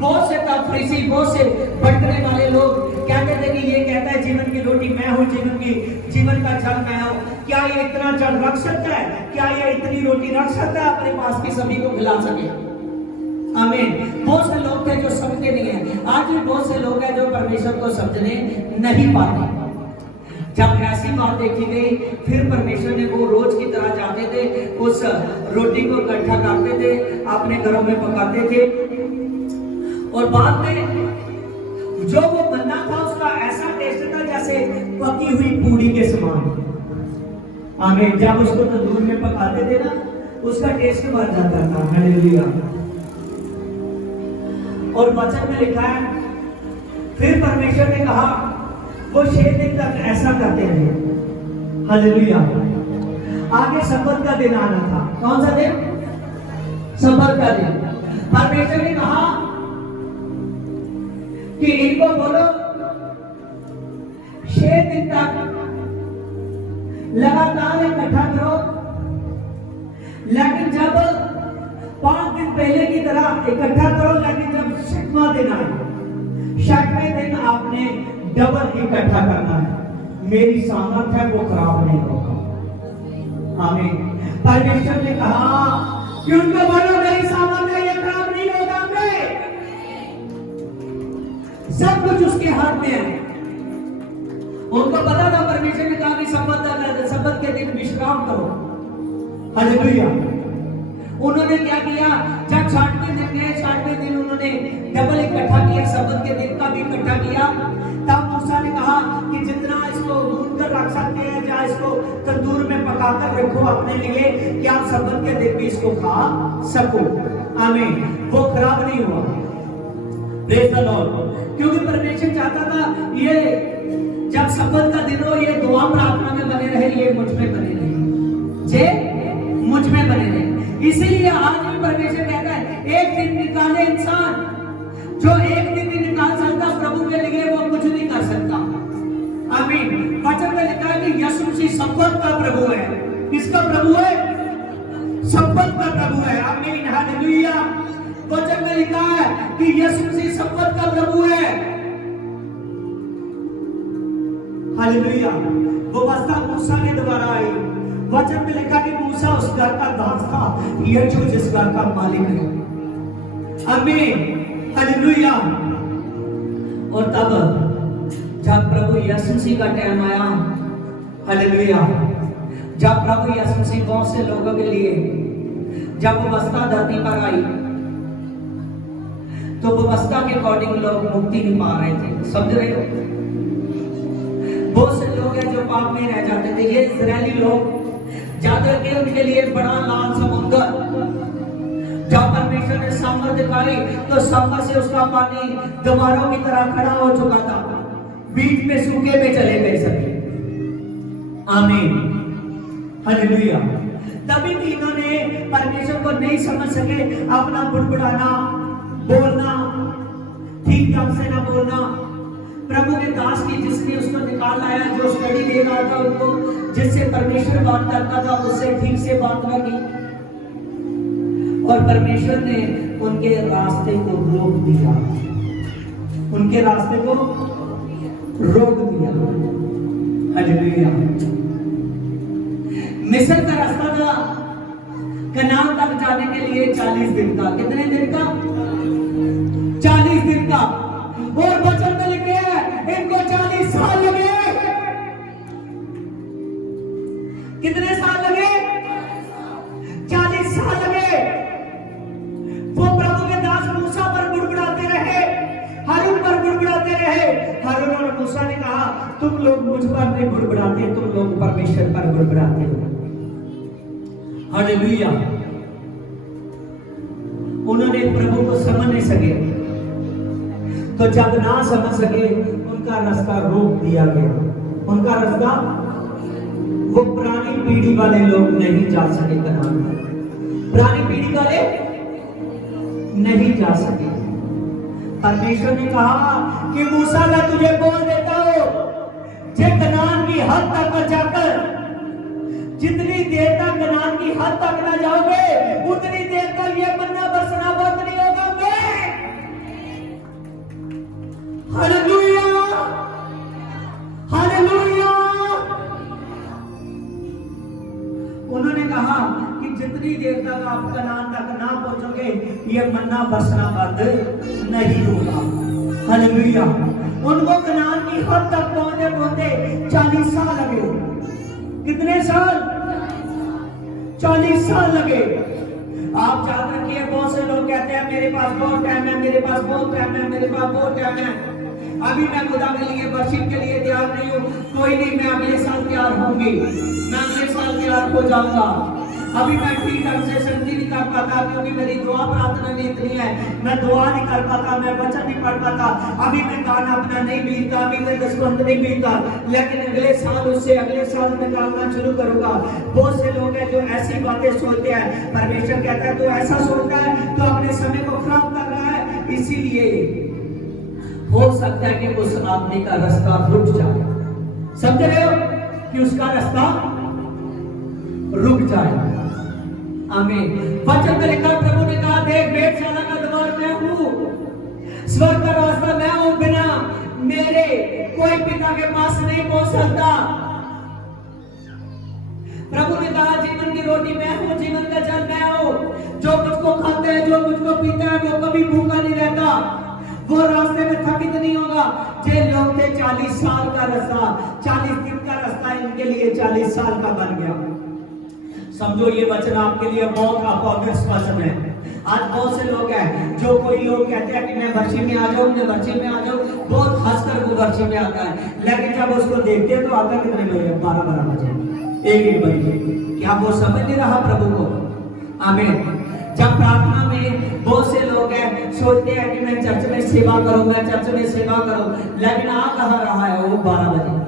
बहुत से फरीसी, बहुत से भटकने वाले लोग कहते थे कि ये कहता है जीवन की रोटी मैं हूं, जीवन का जल मैं हूं। क्या ये इतना जल रख सकता है? क्या ये इतनी रोटी रख सकता है अपने पास की सभी को खिला सके? आमीन। बहुत से लोग थे जो समझते नहीं है। आज भी बहुत से लोग हैं जो परमेश्वर को समझने नहीं पाते। जब ऐसी बात देखी गई, फिर परमेश्वर ने वो रोज की तरह जाते थे, उस रोटी को इकट्ठा करते थे, अपने घरों में पकाते थे। और बाद में जो वो मन्ना था उसका ऐसा टेस्ट था जैसे पकी हुई पूरी के समान। आमीन। जब उसको तंदूर में पकाते थे ना, उसका टेस्ट बढ़ जाता था। हालेलुया। और वचन में लिखा है, फिर परमेश्वर ने कहा वो 6 दिन तक ऐसा करते रहे। हालेलुया। आगे सब्बत का दिन आना था। कौन सा दिन? सब्बत का दिन। परमेश्वर ने कहा कि इनको बोलो 6 दिन तक लगातार इकट्ठा करो, लेकिन जब 5 दिन पहले की तरह इकट्ठा करो, लेकिन जब 6वां दिन आए, 6वें दिन आपने डबल इकट्ठा करना है। मेरी सामर्थ है वो खराब नहीं होगा। आमीन। परमेश्वर ने कहा कि उनको बोलो मेरी सामर्थ है ये खराब नहीं होगा। सब कुछ उसके हाथ में है। उनको पता था, परमेश्वर ने कहा कि सब्बत के दिन विश्राम करो। हालेलुया। उन्होंने क्या किया? जब 60वें दिन गए, 60वें दिन उन्होंने डबल इकट्ठा किया, सब्बत के दिन का भी इकट्ठा किया। तब मूसा ने कहा कि जितना इसको भून कर रख सकते हैं या इसको तंदूर में पकाकर रखो अपने लिए कि आप सब्बत के दिन भी इसको खा सको। आमीन। वो खराब नहीं हुआ। Praise the Lord. क्योंकि परमेश्वर चाहता था ये जब सब्बत का दिन हो, ये दुआ प्रार्थना में बने रहे, ये मुझ में बने रहे, जे मुझ में बने रहे। इसीलिए आज भी परमेश्वर कहता है एक दिन निकाले इंसान, जो एक दिन भी निकाल सकता प्रभु के लिए वो कुछ नहीं कर सकता। आमीन। वचन में लिखा है कि यीशु मसीह सब्बत का प्रभु है। किसका प्रभु है? सब्बत का प्रभु है। आमीन। हालेलुया। वचन में लिखा है कि यीशु मसीह सब्बत का प्रभु है। हालेलुया। वो अवस्था मूसा के द्वारा आई। वचन में लिखा कि मूसा उस घर का दास था, यीशु जिस घर का मालिक है। आमीन। हालेलुया। और तब जब प्रभु यीशु मसीह का टाइम आया, हालेलुया, जब प्रभु यीशु मसीह बहुत से लोगों के लिए जब व्यवस्था धरती पर आई तो व्यवस्था के अकॉर्डिंग लोग मुक्ति नहीं पा रहे थे। समझ रहे हो? बहुत से लोग हैं जो पाप में रह जाते थे। ये इजरायली लोग जाकर के उनके लिए बड़ा लाल समुद्र, जब परमेश्वर ने सामर दिखाई तो सामर से उसका पानी दीवारों की तरह खड़ा हो चुका था। बीच में सूखे में चले गए सभी। आमीन, हालेलुया। तभी भी इन्होंने परमेश्वर को नहीं समझ सके, अपना बुड़बुड़ाना, बोलना, ठीक ढंग से ना बोलना। प्रभु के दास की जिसने उसको निकाल आया, जो स्टडी दे रहा था उनको, जिससे परमेश्वर बात करता था उससे ठीक से बात न की, और परमेश्वर ने उनके रास्ते को रोक दिया, उनके रास्ते को रोक दिया। हालेलुया। मिस्र का रास्ता था कनान तक जाने के लिए 40 दिन का। कितने दिन का? 40 दिन का। और वचन में लिखे हैं इनको 40 साल लगे। कितने साल लगे? 40 साल लगे। वो प्रभु के दास मूसा पर बुड़बुड़ाते रहे, हारून पर बुड़बुड़ाते रहे। हारून और मूसा ने कहा, तुम लोग मुझ पर नहीं बुड़बुड़ाते, तुम लोग परमेश्वर पर बुड़बुड़ाते हो। हालेलुया। उन्होंने प्रभु को समझ नहीं सके, तो जब ना समझ सके उनका रास्ता रोक दिया गया। उनका रास्ता, वो पुरानी पीढ़ी वाले लोग नहीं जा सके कनान में। पुरानी पीढ़ी वाले नहीं जा सके। परमेश्वर ने कहा कि मूसा, मैं तुझे बोल देता हूं, जे कनान की हद तक जाकर, जितनी देर तक कनान की हद तक ना जाओगे, उतनी देर तक ये मन्ना बरसना बंद नहीं होगा। Hallelujah, hallelujah. उन्होंने कहा कि जितनी देर तक आप कनान तक ना पहुंचोगे, ये मन्ना बरसना बंद नहीं होगा। हालेलुया। उनको कनान की हद तक पहुंचते पहुंचते 40 साल लगे। कितने साल? 40 साल लगे। आप याद रखिए, बहुत से लोग कहते हैं मेरे पास बहुत टाइम है, मेरे पास बहुत टाइम है, मेरे पास बहुत टाइम है, अभी मैं खुदा के लिए, वर्शिप के लिए तैयार नहीं हूँ। कोई नहीं, मैं अगले साल तैयार होंगी, मैं अगले साल तैयार हो जाऊंगा। अभी मैं ठीक ढंग से संगति नहीं कर पाता, क्योंकि मेरी दुआ प्रार्थना नहीं इतनी है, मैं दुआ नहीं कर पाता, मैं वचन नहीं पढ़ पाता, अभी मैं गाना अपना नहीं बीतता, अभी मैं दसवंत नहीं बीतता, लेकिन अगले साल उससे अगले साल मैं गाना शुरू करूंगा। बहुत से लोग हैं जो ऐसी बातें सोचते हैं। परमेश्वर कहता है, तो ऐसा सोचता है तो अपने समय को खराब कर रहा है। इसीलिए हो सकता है कि उस आदमी का रास्ता रुक जाए। समझ रहे हो कि उसका रास्ता रुक जाए। आमीन। वचन में लिखा, प्रभु ने कहा, देख भेड़शाला का द्वार मैं हूं, स्वर्ग का रास्ता मैं हूं, बिना मेरे कोई पिता के पास नहीं पहुंच सकता। प्रभु ने कहा, जीवन की रोटी मैं हूं, जीवन का जल मैं हूं, जो मुझको खाता है, जो मुझको पीता है, वो कभी भूखा नहीं रहता, वो रास्ते में थकित नहीं होगा। जे लोग थे 40 साल का रास्ता, 40 दिन का रास्ता इनके लिए 40 साल का बन गया। समझो, ये वचन आपके लिए बहुत अपोजिट वचन है। आज बहुत से लोग हैं, जो कोई लोग कहते हैं कि मैं वर्षी में आ जाऊं, मैं वर्षी में आ जाऊं, बहुत हंसकर वो वर्षी में आता है, लेकिन जब उसको देखते हैं तो आता कितने बजे? 12 बजे, 1 बजे। क्या वो समझ नहीं रहा प्रभु को? आमीन। जब प्रार्थना में बहुत से लोग हैं, सोचते हैं कि मैं चर्च में सेवा करूं, मैं चर्च में सेवा करूं, लेकिन आ कहां रहा है वो? 12 बजे।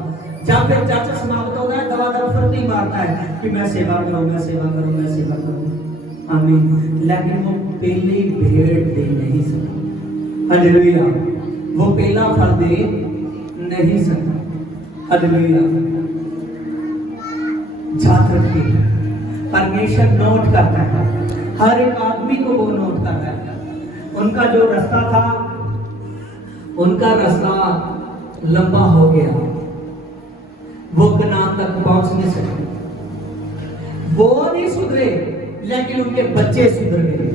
जब फिर चर्च समाप्त होता है, दवा फुर्ती मारता है कि मैं सेवा करूं, मैं सेवा करूं, मैं सेवा करूं। आमीन। लेकिन वो पहली भेंट दे नहीं सकता। हालेलुया। वो पहला फल दे नहीं सकता। हालेलुया। याद रखिए, परमेश्वर नोट करता है, हर एक आदमी को वो नोट करता है। उनका जो रास्ता था, उनका रास्ता लंबा हो गया, वो कनान तक पहुंच नहीं सके। वो नहीं सुधरे, लेकिन उनके बच्चे सुधर गए।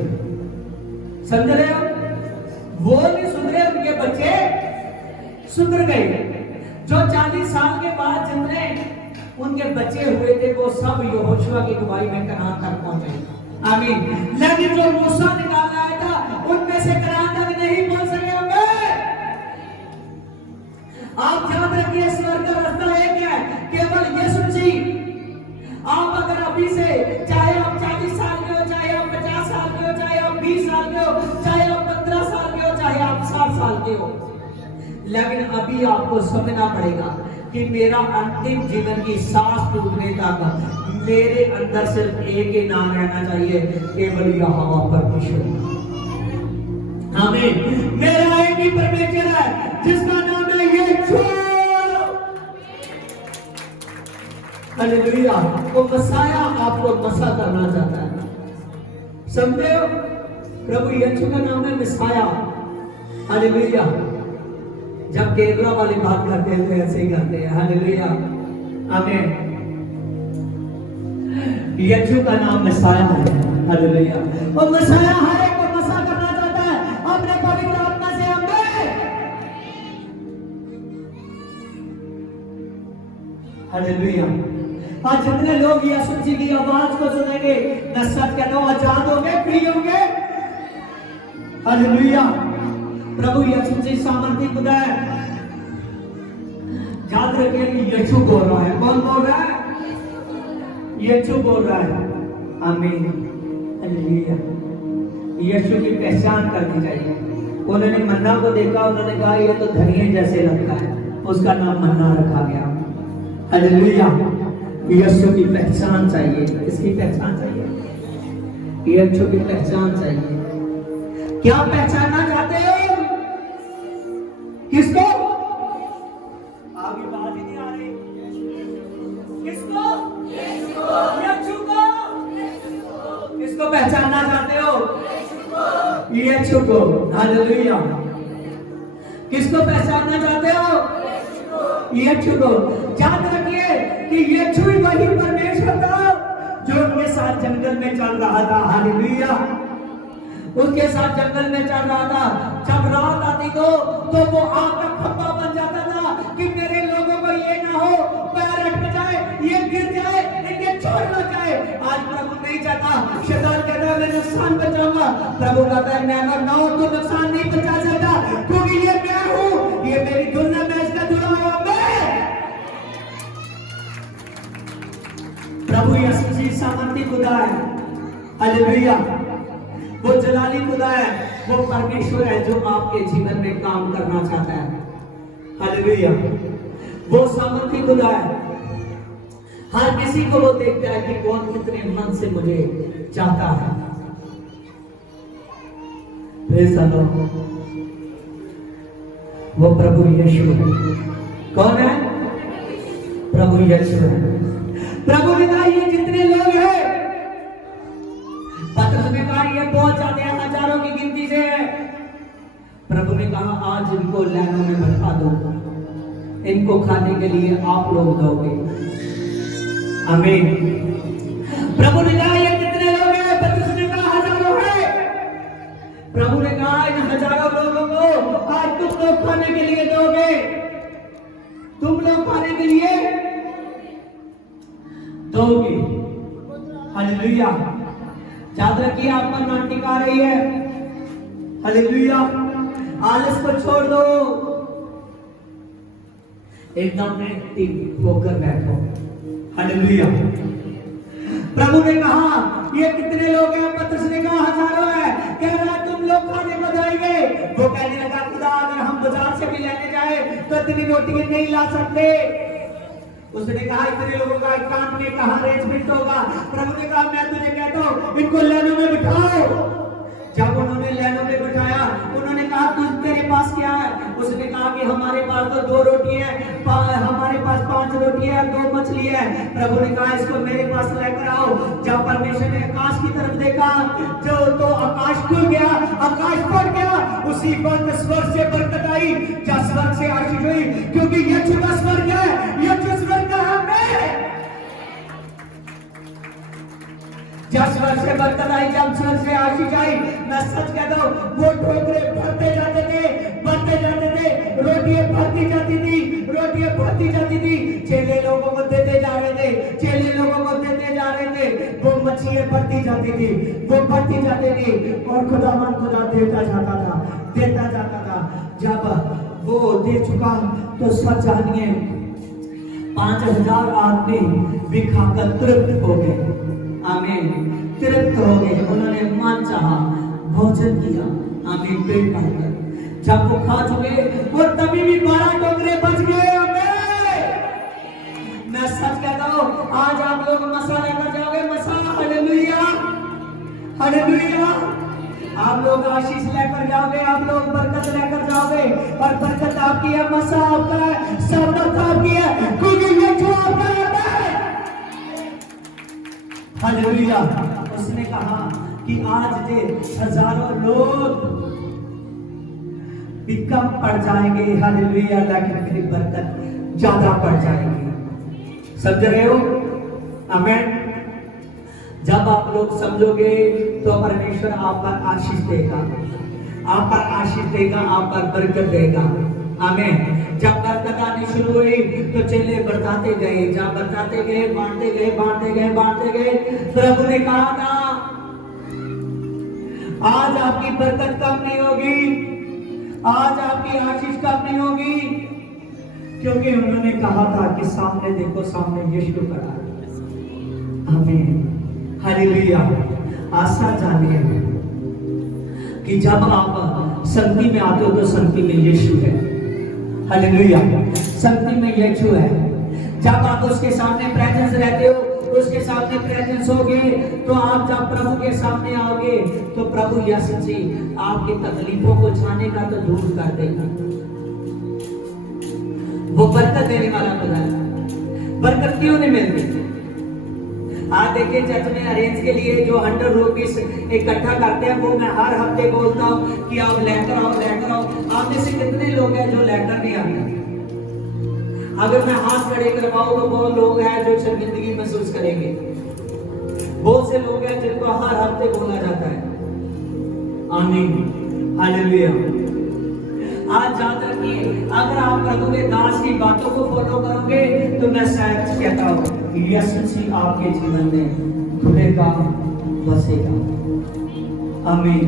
समझ रहे हो? वो नहीं सुधरे, उनके बच्चे सुधर गए। जो 40 साल के बाद जितने उनके बच्चे हुए थे, वो सब यहोशुआ की अगुवाई में कनान तक पहुंचे। आमीन। लेकिन जो मूसा निकाल आया था, उनमें से कनान तक नहीं पहुंच सके होंगे। आप याद रखिए, स्वर्ग का रास्ता एक है, केवल यीशु जी। आप अगर अभी से, चाहे आप 40 साल के हो, चाहे आप 50 साल के हो, चाहे आप 20 साल के हो, चाहे आप 15 साल के हो, चाहे आप 60 साल के हो, लेकिन अभी आपको समझना पड़ेगा, कि मेरा अंतिम जीवन की सांस टूटने तक मेरे अंदर सिर्फ एक ही नाम रहना चाहिए, केवल यहोवा परमेश्वर। आमीन। मेरा एक ही परमेश्वर है जिसका नाम है यीशु। हालेलुया। वो मसाया आपको मसा करना चाहता है, समझे हो? प्रभु यीशु का नाम है मसाया। हालेलुया। जब केरला वाली बात करते हैं तो ऐसे ही करते हैं। हालेलुया। आमीन। यीशु का नाम मसाया है। हालेलुया। वो मसाया हर एक को मसा करना चाहता है अपने पवित्र आत्मा से। आमीन। हालेलुया। आज जितने लोग यीशु जी की आवाज को सुनेंगे, मैं सच कहता हूं, आजाद होंगे, फ्री होंगे। हालेलुया। प्रभु यीशु जी सामर्थी खुदा है। याद रखिए कि यीशु बोल रहा है। कौन बोल रहा है? यीशु बोल रहा है। आमीन। हालेलुया। यीशु की पहचान करनी चाहिए। उन्होंने मन्ना को देखा, उन्होंने कहा ये तो धनिये जैसे लगता है, उसका नाम मन्ना रखा गया। हालेलुया। यीशु की पहचान चाहिए। इसकी पहचान चाहिए, यीशु की पहचान चाहिए। क्या पहचानना चाहते हो? किसको? आगे बात ही नहीं आ रही। किसको? यीशु को। किसको पहचानना चाहते हो? यीशु को। हालेलुया। किसको पहचानना चाहते हो? यीशु को। याद रखिए कि यीशु ही वही परमेश्वर था जो उनके साथ जंगल में चल रहा था। हालेलुया। उसके साथ जंगल में चल रहा था। जब रात आती तो वो आग का खंभा बन जाता था कि मेरे लोगों को ये ना हो पैर अटक जाए, ये गिर जाए, इनके छोड़ ना जाए। आज प्रभु नहीं चाहता, शैतान कहता है मैं नुकसान बचाऊंगा। प्रभु कहता है नेवर नो, तू नुकसान नहीं बचा सकता, क्योंकि ये मैं हूं, ये मेरी दुनिया में इसका जुड़ा हुआ मैं। प्रभु यीशु जी सामर्थी खुदा है। हालेलुया। वो जलाली खुदा है, वो परमेश्वर है जो आपके जीवन में काम करना चाहता है। हालेलुया। वो सामर्थी खुदा है। हर किसी को वो देखता है कि कौन कितने मन से मुझे चाहता है। Praise the Lord. वो प्रभु यीशु है। कौन है? प्रभु यीशु है। प्रभु ने कहा ये जितने लोग हैं, पतरस ने कहा ये बहुत जाते हैं, हजारों की गिनती से है। प्रभु ने कहा आज इनको लाइनों में बैठा दो, इनको खाने के लिए आप लोग दोगे। आमीन। प्रभु ने कहा ये कितने लोग हैं? पतरस ने कहा हजारों है। प्रभु ने कहा इन हजारों लोगों को आज तुम लोग खाने के लिए दोगे। तुम लोग खाने के लिए दोगे। हालेलुया। याद रखिए आपका नाटिक आ रही है। हालेलुया। आलस को छोड़ दो, एकदम एक्टिव होकर बैठो। हालेलुया। प्रभु ने कहा ये कितने लोग हैं? पतरस ने कहा हजारों है। कह रहा तुम लोग खाने को जाएंगे। वो कहने लगा खुदा अगर हम बाजार से भी लेने जाए तो इतनी रोटी नहीं ला सकते। उसने कहा इतने लोगों का एकांत में कहां अरेंजमेंट होगा? प्रभु ने कहा मैं तुझे कहता हूं इनको लाइनों में बिठाओ। जब उन्होंने लाइनों में बिठाया, उन्होंने कहा तुझ तेरे पास क्या है? उसने कहा कि हमारे पास तो 2 रोटी है, हमारे पास 5 रोटी है, 2 मछली है। प्रभु ने कहा इसको मेरे पास लेकर आओ। जब परमेश्वर ने आकाश की तरफ देखा तो आकाश खुल गया, आकाश फट गया। उसी वक्त स्वर्ग से बरकत आई, जब स्वर्ग से आशीष हुई, क्योंकि यीशु का स्वर्ग है, यीशु स्वर्ग का है। जब स्वर्ग से बरकत आई, जब स्वर्ग से आशीष आई, मैं सच कहता हूं वो ठोकरे भरते जाते थे, रोटियां भरती जाती थी, रोटियां भरती जाती थी। चेले लोगों को देते जा रहे थे, चेले लोगों को देते जा रहे थे। वो मछलियां भरती जाती थी, वो भरती जाती थी, और खुदावन खुदा देता जाता था, देता जाता था। जब वो दे चुका तो सच जानिए 5000 आदमी भी खाकर तृप्त हो गए। आमीन। तृप्त हो गए, उन्होंने मन चाहा भोजन किया। आमीन। पेट भरकर जब वो खा चुके और तभी भी 12 टोकरे बच गए। आमीन। जाओगे, आप लोग बरकत लेकर जाओगे, और बरकत आपकी है, मसा आपका है, सामर्थ आपकी है, क्योंकि ये जो आपका है। हालेलुया। उसने कहा कि आज ये हजारों लोग भी कम पड़ जाएंगे, हालेलुया, लेकिन मेरी बरकत ज्यादा पड़ जाएगी। समझ रहे हो? आमीन। जब आप लोग समझोगे तो परमेश्वर आप पर आशीष देगा, आप पर आशीष देगा, आप पर बरकत देगा। आमीन। जब बरकत आनी शुरू हुई तो चेले बरताते गए, जब बरताते गए, बांटते गए, बांटते गए, बांटते गए। प्रभु ने कहा था आज आपकी बरकत कम नहीं होगी, आज आपकी आशीष कम नहीं होगी, क्योंकि उन्होंने कहा था कि सामने देखो, सामने यीशु खड़ा है। आमीन। हालेलुया। आशा जानिए कि जब आप संगति में आते हो तो संगति में यीशु है। हालेलुया। संगति में यीशु है। जब आप उसके सामने प्रेजेंस रहते हो, उसके सामने प्रेजेंस होगे, तो आप जब प्रभु के सामने आओगे तो प्रभु यीशु जी आपकी तकलीफों को छाने का तो दूर कर देगा। वो बरकत देने वाला खुदा है। बरकत क्यों नहीं मिलती? आज देखिए चर्च में अरेंज के लिए जो 100 रुपीस इकट्ठा करते हैं, वो मैं हर हफ्ते बोलता हूँ कि आप लेकर आओ, लेकर आओ। आप में से कितने लोग हैं जो लेकर नहीं आते? अगर मैं हाथ खड़े करवाऊं तो बहुत लोग हैं जो शर्मिंदगी महसूस करेंगे। बहुत से लोग हैं जिनको हर हफ्ते बोला जाता है। आमीन। हालेलुया। आज याद रखिए, अगर आप प्रभु के दास की बातों को फॉलो करोगे तो मैं सच कहता हूँ यीशु मसीह आपके जीवन में खुलेगा, बसेगा। आमीन।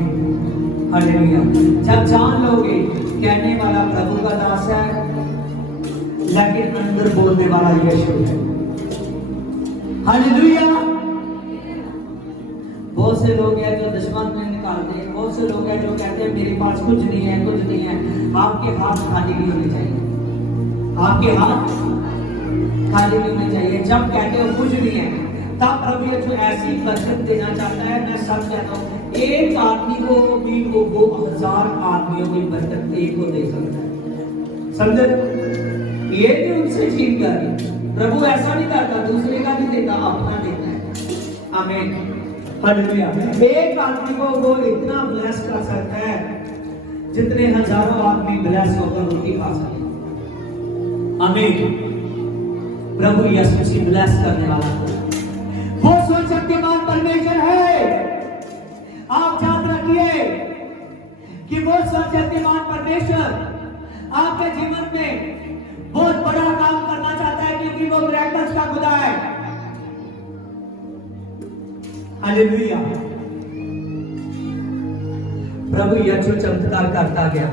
हालेलुया। जब जान लोगे कहने वाला प्रभु का दास है, लेकिन अंदर बोलने वाला यीशु है। हालेलुया। बहुत से लोग हैं जो दुश्मन में निकालते हैं, बहुत से लोग हैं जो कहते हैं मेरे पास कुछ नहीं है, कुछ नहीं है। आपके हाथ खाली नहीं होने चाहिए, आपके हाथ खाली नहीं होने चाहिए। जब कहते हो कुछ नहीं है, तब प्रभु यीशु ऐसी बरकत देना चाहता है। मैं सच कहता हूँ, एक आदमी को भी वो 1000 आदमियों की बरकत एक को दे सकता है। समझे? ये जो उनसे छीन कर, प्रभु ऐसा नहीं करता, दूसरे का भी देता, अपना देता है। आमीन। हालेलुया। एक आदमी को वो इतना ब्लेस कर सकता है जितने हजारों आदमी ब्लेस होकर रोटी खा सके। आमीन। प्रभु यीशु मसीह ब्लेस करने वाला वो सर्वशक्तिमान परमेश्वर है। आप याद रखिए कि वो सर्वशक्तिमान परमेश्वर आपके जीवन में बहुत बड़ा काम करना चाहता है, क्योंकि वो मिरेकल्स का खुदा है। हालेलुया। प्रभु यीशु चमत्कार करता गया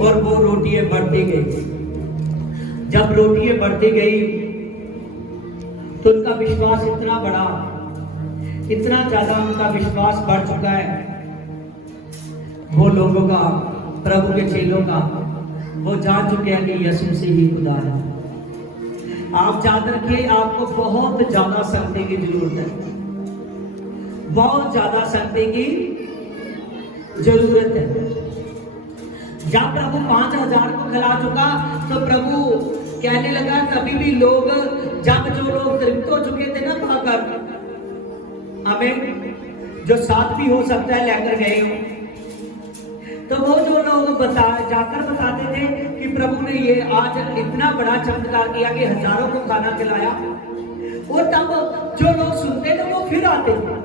और वो रोटियां बढ़ती गई। जब रोटियां बढ़ती गई तो उनका विश्वास इतना बड़ा, इतना ज्यादा उनका विश्वास बढ़ चुका है, वो लोगों का, प्रभु के चेलों का, वो जान चुके हैं कि यीशु से ही खुदा है। आप याद रखिए, आपको बहुत ज्यादा शक्ति की जरूरत है, बहुत ज्यादा शक्ति की जरूरत है। जब प्रभु 5000 को खिला चुका तो प्रभु कहने लगा, कभी भी लोग, जब जो लोग तृप्त हो चुके थे ना खाकर, हमें जो साथ भी हो सकता है लेकर गए हो, तो वो जो लोग जाकर बताते थे कि प्रभु ने ये आज इतना बड़ा चमत्कार किया कि हजारों को खाना खिलाया, और तब जो लोग सुनते थे वो फिर आते थे।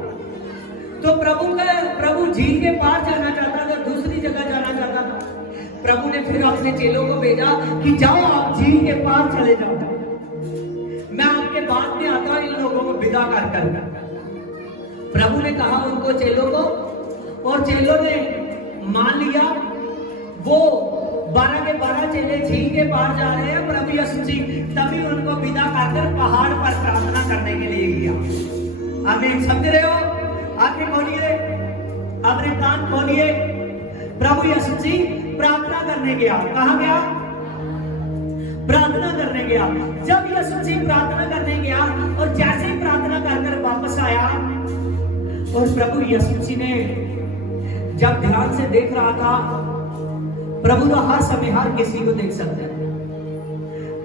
तो प्रभु झील के पार जाना चाहता था, दूसरी जगह जाना चाहता था। प्रभु ने फिर अपने चेलों को भेजा कि जाओ आप झील के पार चले जाओ, मैं आपके बाद में आता हूं इन लोगों को विदा कर। प्रभु ने कहा उनको, चेलों को, और चेलों ने मान लिया। वो 12 के 12 चेले झील के पार जा रहे हैं। प्रभु यीशु जी तभी उनको विदा कर पहाड़ पर प्रार्थना करने के लिए गया। आप समझ रहे हो? आंखें खोलिए, अपने कान खोलिए। प्रभु यीशु जी प्रार्थना करने गया। कहाँ गया? प्रार्थना करने गया। जब यीशु जी प्रार्थना करने गया और जैसे ही प्रार्थना कर वापस आया, और प्रभु यीशु जी ने जब ध्यान से देख रहा था, प्रभु तो हर समय हर किसी को देख सकता है।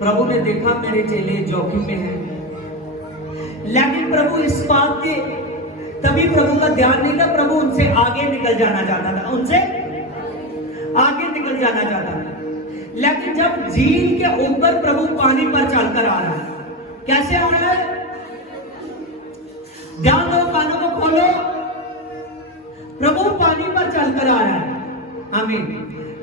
प्रभु ने देखा मेरे चेले जोखिम में हैं, लेकिन प्रभु इस बात के तभी प्रभु का ध्यान नहीं था। प्रभु उनसे आगे निकल जाना चाहता था, उनसे आगे निकल जाना चाहता था। लेकिन जब झील के ऊपर प्रभु पानी पर चलकर आ रहा है, कैसे आ रहा है? ध्यान दो, कानों को खोलो। प्रभु पानी पर चलकर आ रहा है। आमीन।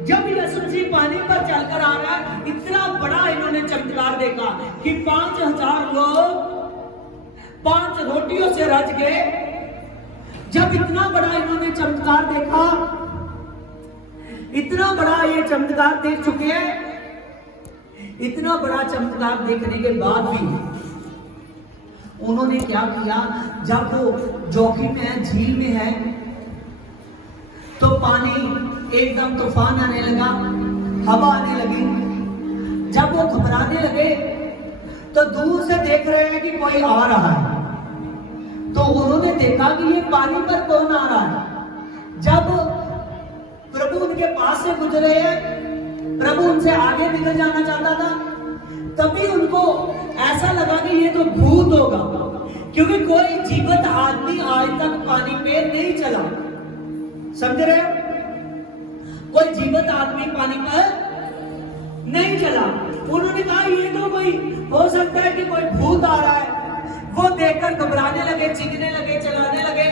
जब यीशु मसीह पानी पर चलकर आ रहा है, इतना बड़ा इन्होंने चमत्कार देखा कि 5000 लोग 5 रोटियों से रज गए। जब इतना बड़ा इन्होंने चमत्कार देखा, इतना बड़ा ये चमत्कार देख चुके हैं, इतना बड़ा चमत्कार देखने के बाद भी उन्होंने क्या किया? जब वो जोखिम में है, झील में है, तो पानी एकदम तूफान आने लगा, हवा आने लगी। जब वो घबराने लगे तो दूर से देख रहे हैं कि कोई आ रहा है, तो उन्होंने देखा कि ये पानी पर कौन आ रहा है। जब प्रभु उनके पास से गुजरे हैं, प्रभु उनसे आगे निकल जाना चाहता था, तभी उनको ऐसा लगा कि ये तो भूत होगा, क्योंकि कोई जीवित आदमी आज तक पानी पे नहीं चला। समझ रहे हो? कोई जीवित आदमी पानी पर नहीं चला। उन्होंने कहा ये तो कोई हो सकता है कि कोई भूत आ रहा है। वो देखकर घबराने लगे, चीखने लगे, चलाने लगे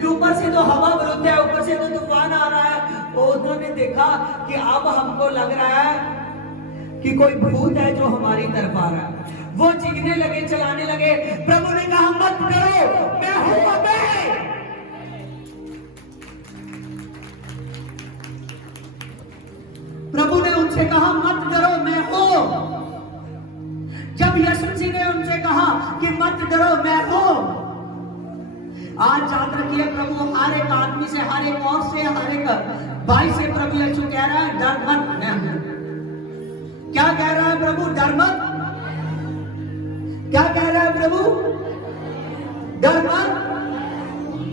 कि ऊपर से तो हवा विरुद्ध है, ऊपर से तो तूफान आ रहा है। तो उन्होंने देखा कि अब हमको लग रहा है कि कोई भूत है जो हमारी तरफ आ रहा है। वो चीखने लगे, चलाने लगे। प्रभु ने कहा मत डरो, मैं हूं। मैं प्रभु ने उनसे कहा मत डरो, मैं हूं। जब यीशु मसीह ने उनसे कहा कि मत डरो, मैं हूं, आज याद रखिए, प्रभु हर एक आदमी से, हर एक और से, हर एक भाई से प्रभु यीशु कह रहा है डर मत, मैं हूं। क्या कह रहा है प्रभु? डर मत। क्या कह रहा है प्रभु? डर मत,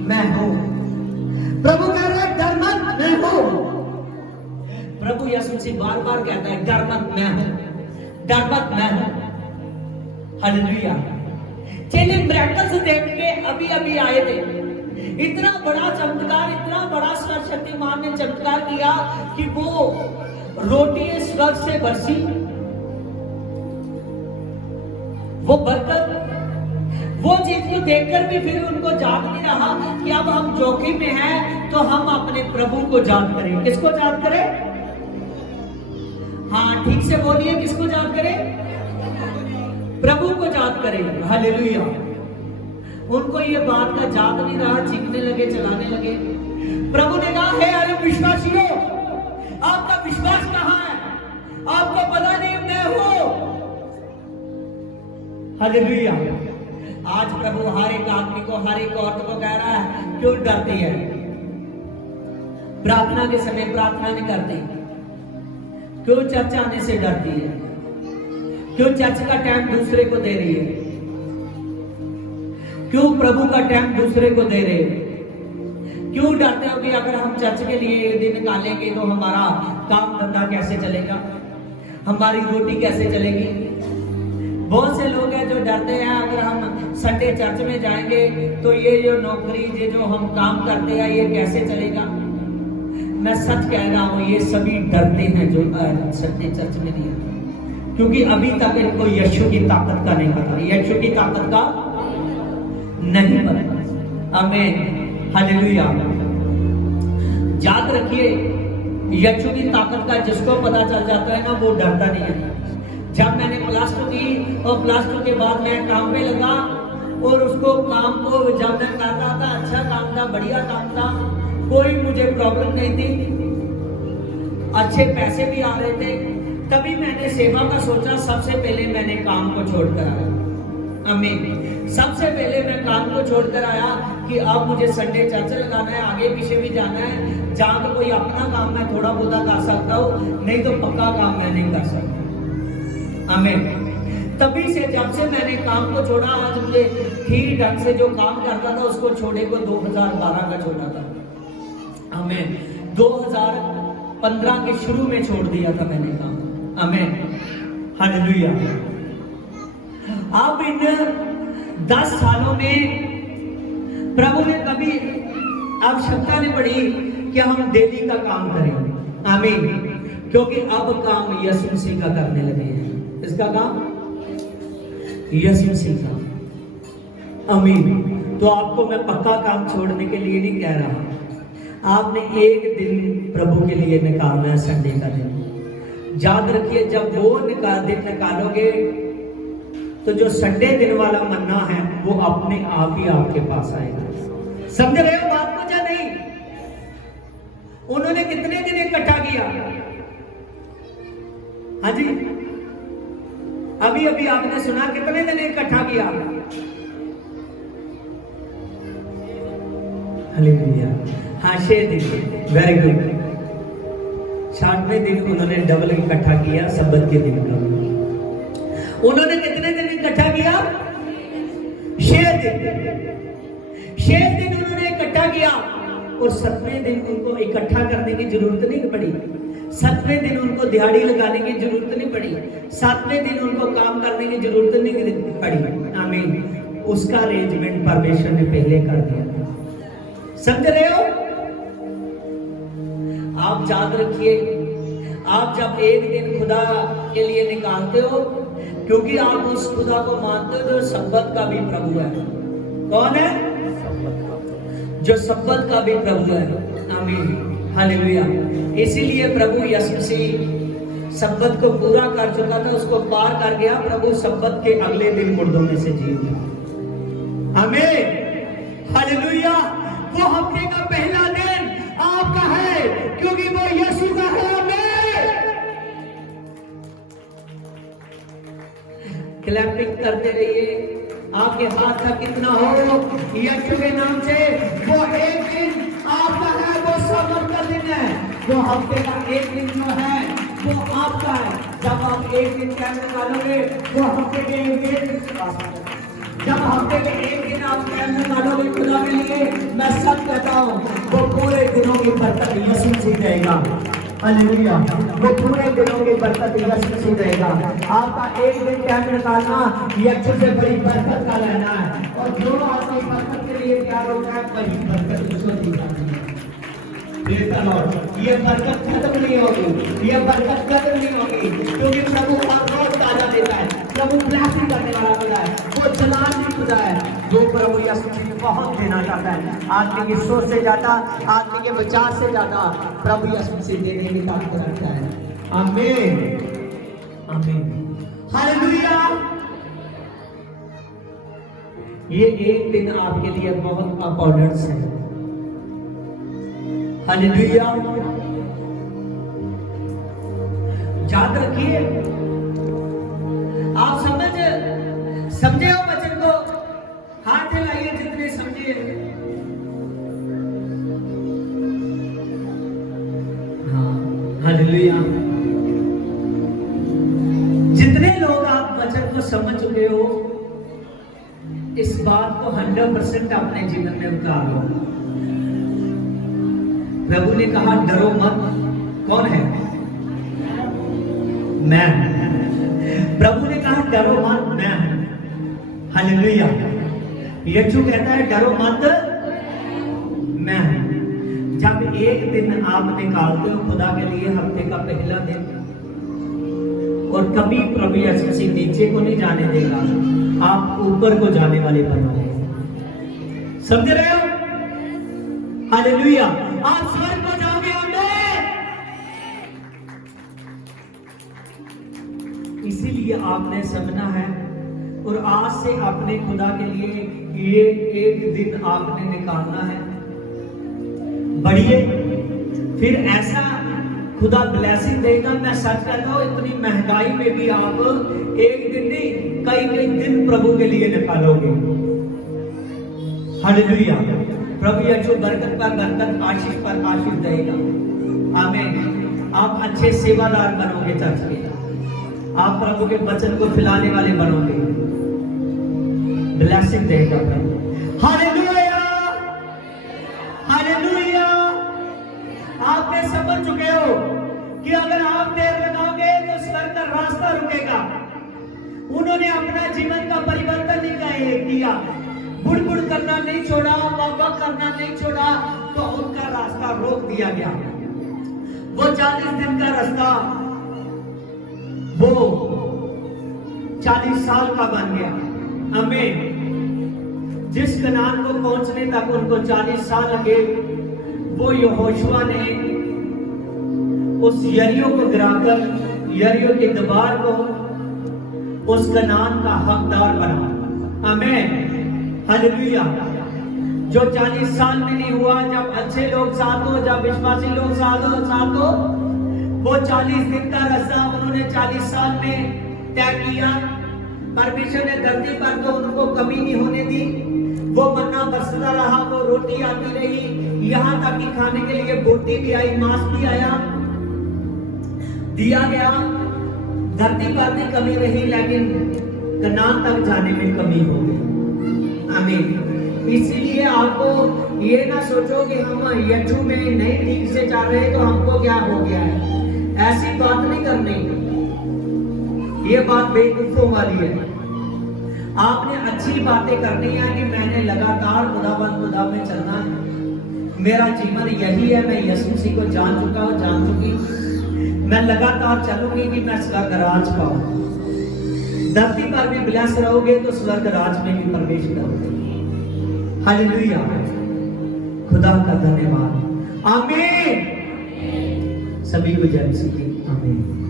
मैं हूं। प्रभु कह रहा है डर मत, मैं हूं। प्रभु यीशु मसीह बार बार कहता है डर मत, मैं हूं, डर मत, मैं हूं। हालेलुया। चेले मिरेकल्स देख के अभी अभी आए थे। इतना बड़ा चमत्कार, इतना बड़ा सर्वशक्तिमान ने चमत्कार किया कि वो रोटी स्वर्ग से बरसी, वो बरकत, वो चीज को देखकर भी फिर उनको याद नहीं रहा कि अब हम जोखिम में हैं, तो हम अपने प्रभु को याद करें। किसको याद करें? हाँ, ठीक से बोलिए, किसको याद करें? प्रभु को याद करें। हालेलुया। उनको ये बात का याद नहीं रहा, चीखने लगे, चलाने लगे। प्रभु ने कहा हे अरे विश्वासियों, आपका विश्वास कहां है? आपको पता नहीं मैं हूं। हालेलुया। आज प्रभु हर एक आदमी को, हर एक औरत को कह रहा है क्यों डरती है? प्रार्थना के समय प्रार्थना नहीं करती, क्यों चर्च आने से डरती है? क्यों चर्च का टाइम दूसरे को दे रही है? क्यों प्रभु का टाइम दूसरे को दे रहे हैं? क्यों डरते हो कि अगर हम चर्च के लिए दिन निकालेंगे तो हमारा काम धंधा कैसे चलेगा, हमारी रोटी कैसे चलेगी? बहुत से लोग हैं जो डरते हैं अगर हम संडे चर्च में जाएंगे तो ये जो नौकरी, ये जो हम काम करते हैं, ये कैसे चलेगा? मैं सच कह रहा हूं, ये सभी डरते हैं जो संडे चर्च में नहीं आते, क्योंकि अभी तक इनको यीशु की ताकत का नहीं पता, यीशु की ताकत का नहीं पता। आमीन। हालेलुया। याद रखिए, यीशु की ताकत का जिसको पता चल जाता है ना, वो डरता नहीं है। जब मैंने +2 की और +2 के बाद मैं काम पे लगा और उसको काम को जब मैं करता था, अच्छा काम था, बढ़िया काम था, कोई मुझे प्रॉब्लम नहीं थी, अच्छे पैसे भी आ रहे थे। तभी मैंने सेवा का सोचा, सबसे पहले मैंने काम को छोड़कर आया। आमीन। सबसे पहले मैं काम को छोड़कर आया कि अब मुझे संडे चर्च लगाना है, आगे पीछे भी जाना है। जहां तो कोई अपना काम मैं थोड़ा बहुत कर सकता हूँ, नहीं तो पक्का काम मैं नहीं कर सकता। आमीन। तभी से जब से मैंने काम को छोड़ा, आज मुझे ठीक ढंग से जो काम करता था उसको छोड़े को 2012 का छोड़ा था। आमीन। 2015 के शुरू में छोड़ दिया था मैंने काम। आमीन, हालेलुया। अब इन 10 सालों में प्रभु ने कभी आवश्यकता नहीं पड़ी कि हम डेली का काम करें। आमीन, क्योंकि अब काम यीशु मसीह का करने लगे हैं। इसका काम यीशु मसीह का। आमीन। तो आपको मैं पक्का काम छोड़ने के लिए नहीं कह रहा, आपने एक दिन प्रभु के लिए निकालना है, संडे का दिन। याद रखिए, जब वो दिन निकालोगे तो जो संडे दिन वाला मन्ना है वो अपने आप ही आपके पास आएगा। समझ रहे हो बात को या नहीं? उन्होंने कितने दिन इकट्ठा किया? हाँ जी, अभी अभी आपने सुना, कितने दिन इकट्ठा किया? हालेलुया। हाँ, 6 दिन। Very good. 7वें दिन उन्होंने डबल इकट्ठा किया, सब्बत के दिन का। उन्होंने कितने दिन इकट्ठा किया? 6 दिन। 6 दिन उन्होंने इकट्ठा किया और 7वें दिन उनको इकट्ठा करने की जरूरत नहीं पड़ी। 7वें दिन उनको दिहाड़ी लगाने की जरूरत नहीं पड़ी। 7वें दिन उनको काम करने की जरूरत नहीं पड़ी। आमीन। उसका अरेंजमेंट परमेश्वर ने पहले कर दिया। समझ रहे हो? आप याद रखिए, आप जब एक दिन खुदा के लिए निकालते हो, क्योंकि आप उस खुदा को मानते हो जो सब्बत का भी प्रभु है। कौन है? जो सब्बत का भी प्रभु है। आमीन, हालेलुया। इसीलिए प्रभु यीशु मसीह सब्बत को पूरा कर चुका था, उसको पार कर गया। प्रभु सब्बत के अगले दिन मुर्दों में से जी उठा। आमीन, हालेलुया। वो हफ्ते का पहला दिन आपका है, क्योंकि वो यीशु का है। क्लैपिंग करते रहिए, आपके हाथ का कितना हो यीशु के नाम से। वो एक दिन आपका है, वो सब्बत का दिन है। वो हफ्ते का एक दिन जो है वो आपका है। जब आप एक दिन क्या निकालोगे, वो हफ्ते के एक दिन, जब हफ्ते के एक दिन आप क्या निकालोगे खुदा के लिए, मैं सच कहता हूँ वो पूरे दिनों की बरकत यीशु मसीह देगा। हालेलुया। वो पूरे दिनों की बरकत यीशु मसीह देगा। आपका एक दिन क्या निकालना यीशु से बड़ी बरकत का लेना है। और जो आपकी बरकत के लिए तैयार होता है, वही बरकत उसको दी जाती है। ये बरकत खत्म नहीं होगी, ये बरकत खत्म नहीं होगी, क्योंकि प्रभु हर रोज ताजा देता है। प्रभु ब्लेसिंग करने वाला खुदा है, वो चलाने खुदा है। जो प्रभु यीशु मसीह बहुत देना चाहता है, आदमी की सोच से ज्यादा, आदमी के विचार से ज्यादा प्रभु यीशु मसीह देने की ताकत रखता है। आमीन, आमीन, हालेलुया। ये एक दिन आपके लिए बहुत इंपॉर्टेंट है। हालेलुया। याद रखिए, आप समझे हो वचन को? हाथ हिलाइए जितने समझे। हाँ, हालेलुया। जितने लोग आप वचन को समझ चुके हो, इस बात को 100% अपने जीवन में उतार लो। प्रभु ने कहा डरो मत। कौन है? मैं। प्रभु ने कहा डरो मत, मैं। हालेलुया। यीशु कहता है डरो मत, मैं। जब एक दिन आप निकालते हो खुदा के लिए, हफ्ते का पहला दिन, और कभी प्रभु यीशु मसीह नीचे को नहीं जाने देगा, आप ऊपर को जाने वाले बनोगे। समझ रहे हो? हालेलुया। आप स्वर्ग को जाओगे। इसीलिए आपने समझना है, और आज से अपने खुदा के लिए ये एक दिन आपने निकालना है। बढ़िए, फिर ऐसा खुदा ब्लेसिंग देगा। मैं सच कहता हूँ, इतनी महंगाई में भी आप एक दिन नहीं, कई कई दिन प्रभु के लिए निकालोगे। हालेलुया। प्रभु यीशु बरकत पर बरकत, आशीष पर आशीष देगा। आमीन। आप अच्छे सेवादार बनोगे चर्च के, आप प्रभु के वचन को फैलाने वाले बनोगे। ब्लेसिंग देगा प्रभु। हालेलुया, हालेलुया, आपने समझ चुके हो कि अगर आप देर लगाओगे तो स्वर्ग का रास्ता रुकेगा। उन्होंने अपना जीवन का परिवर्तन नहीं किया, बुड़ करना नहीं छोड़ा, वक करना नहीं छोड़ा, तो उनका रास्ता रोक दिया गया। वो 40 दिन का रास्ता वो 40 साल का बन गया। हमें जिस कनान को पहुंचने तक उनको 40 साल लगे, वो यहोशुआ ने उस यरीहो को गिराकर यरीहो के दीवार को उस कनान का हकदार बना। आमीन, हालेलुया। जो 40 साल में नहीं हुआ, जब अच्छे लोग साथ हो, जब विश्वासी लोग साथ हो, वो 40 दिन का रास्ता उन्होंने 40 साल में तय किया। परमेश्वर ने धरती पर तो उनको कमी नहीं होने दी, वो मन्ना बरसता रहा, वो रोटी आती रही, यहाँ तक कि खाने के लिए बोटी भी आई, मांस भी आया, दिया गया। धरती पर भी कमी रही, लेकिन कनान तक जाने में कमी हो गई। आमीन। इसीलिए आपको ये ना सोचो कि हम यीशु में नहीं ठीक से चल रहे तो हमको क्या हो गया है, ऐसी बात नहीं करनी। ये बात बेवकूफों वाली है। आपने अच्छी बातें करनी है कि मैंने लगातार खुदा में चलना है, मेरा जीवन यही है, मैं यीशु मसीह को जान चुकी हूँ, मैं लगातार चलूंगी कि मैं स्वर्ग राज पाऊं। धरती पर भी ब्लेस रहोगे तो स्वर्ग राज में भी प्रवेश करोगे। हालेलुया, खुदा का धन्यवाद। आमीन। सभी को जय मसीह की आमीन।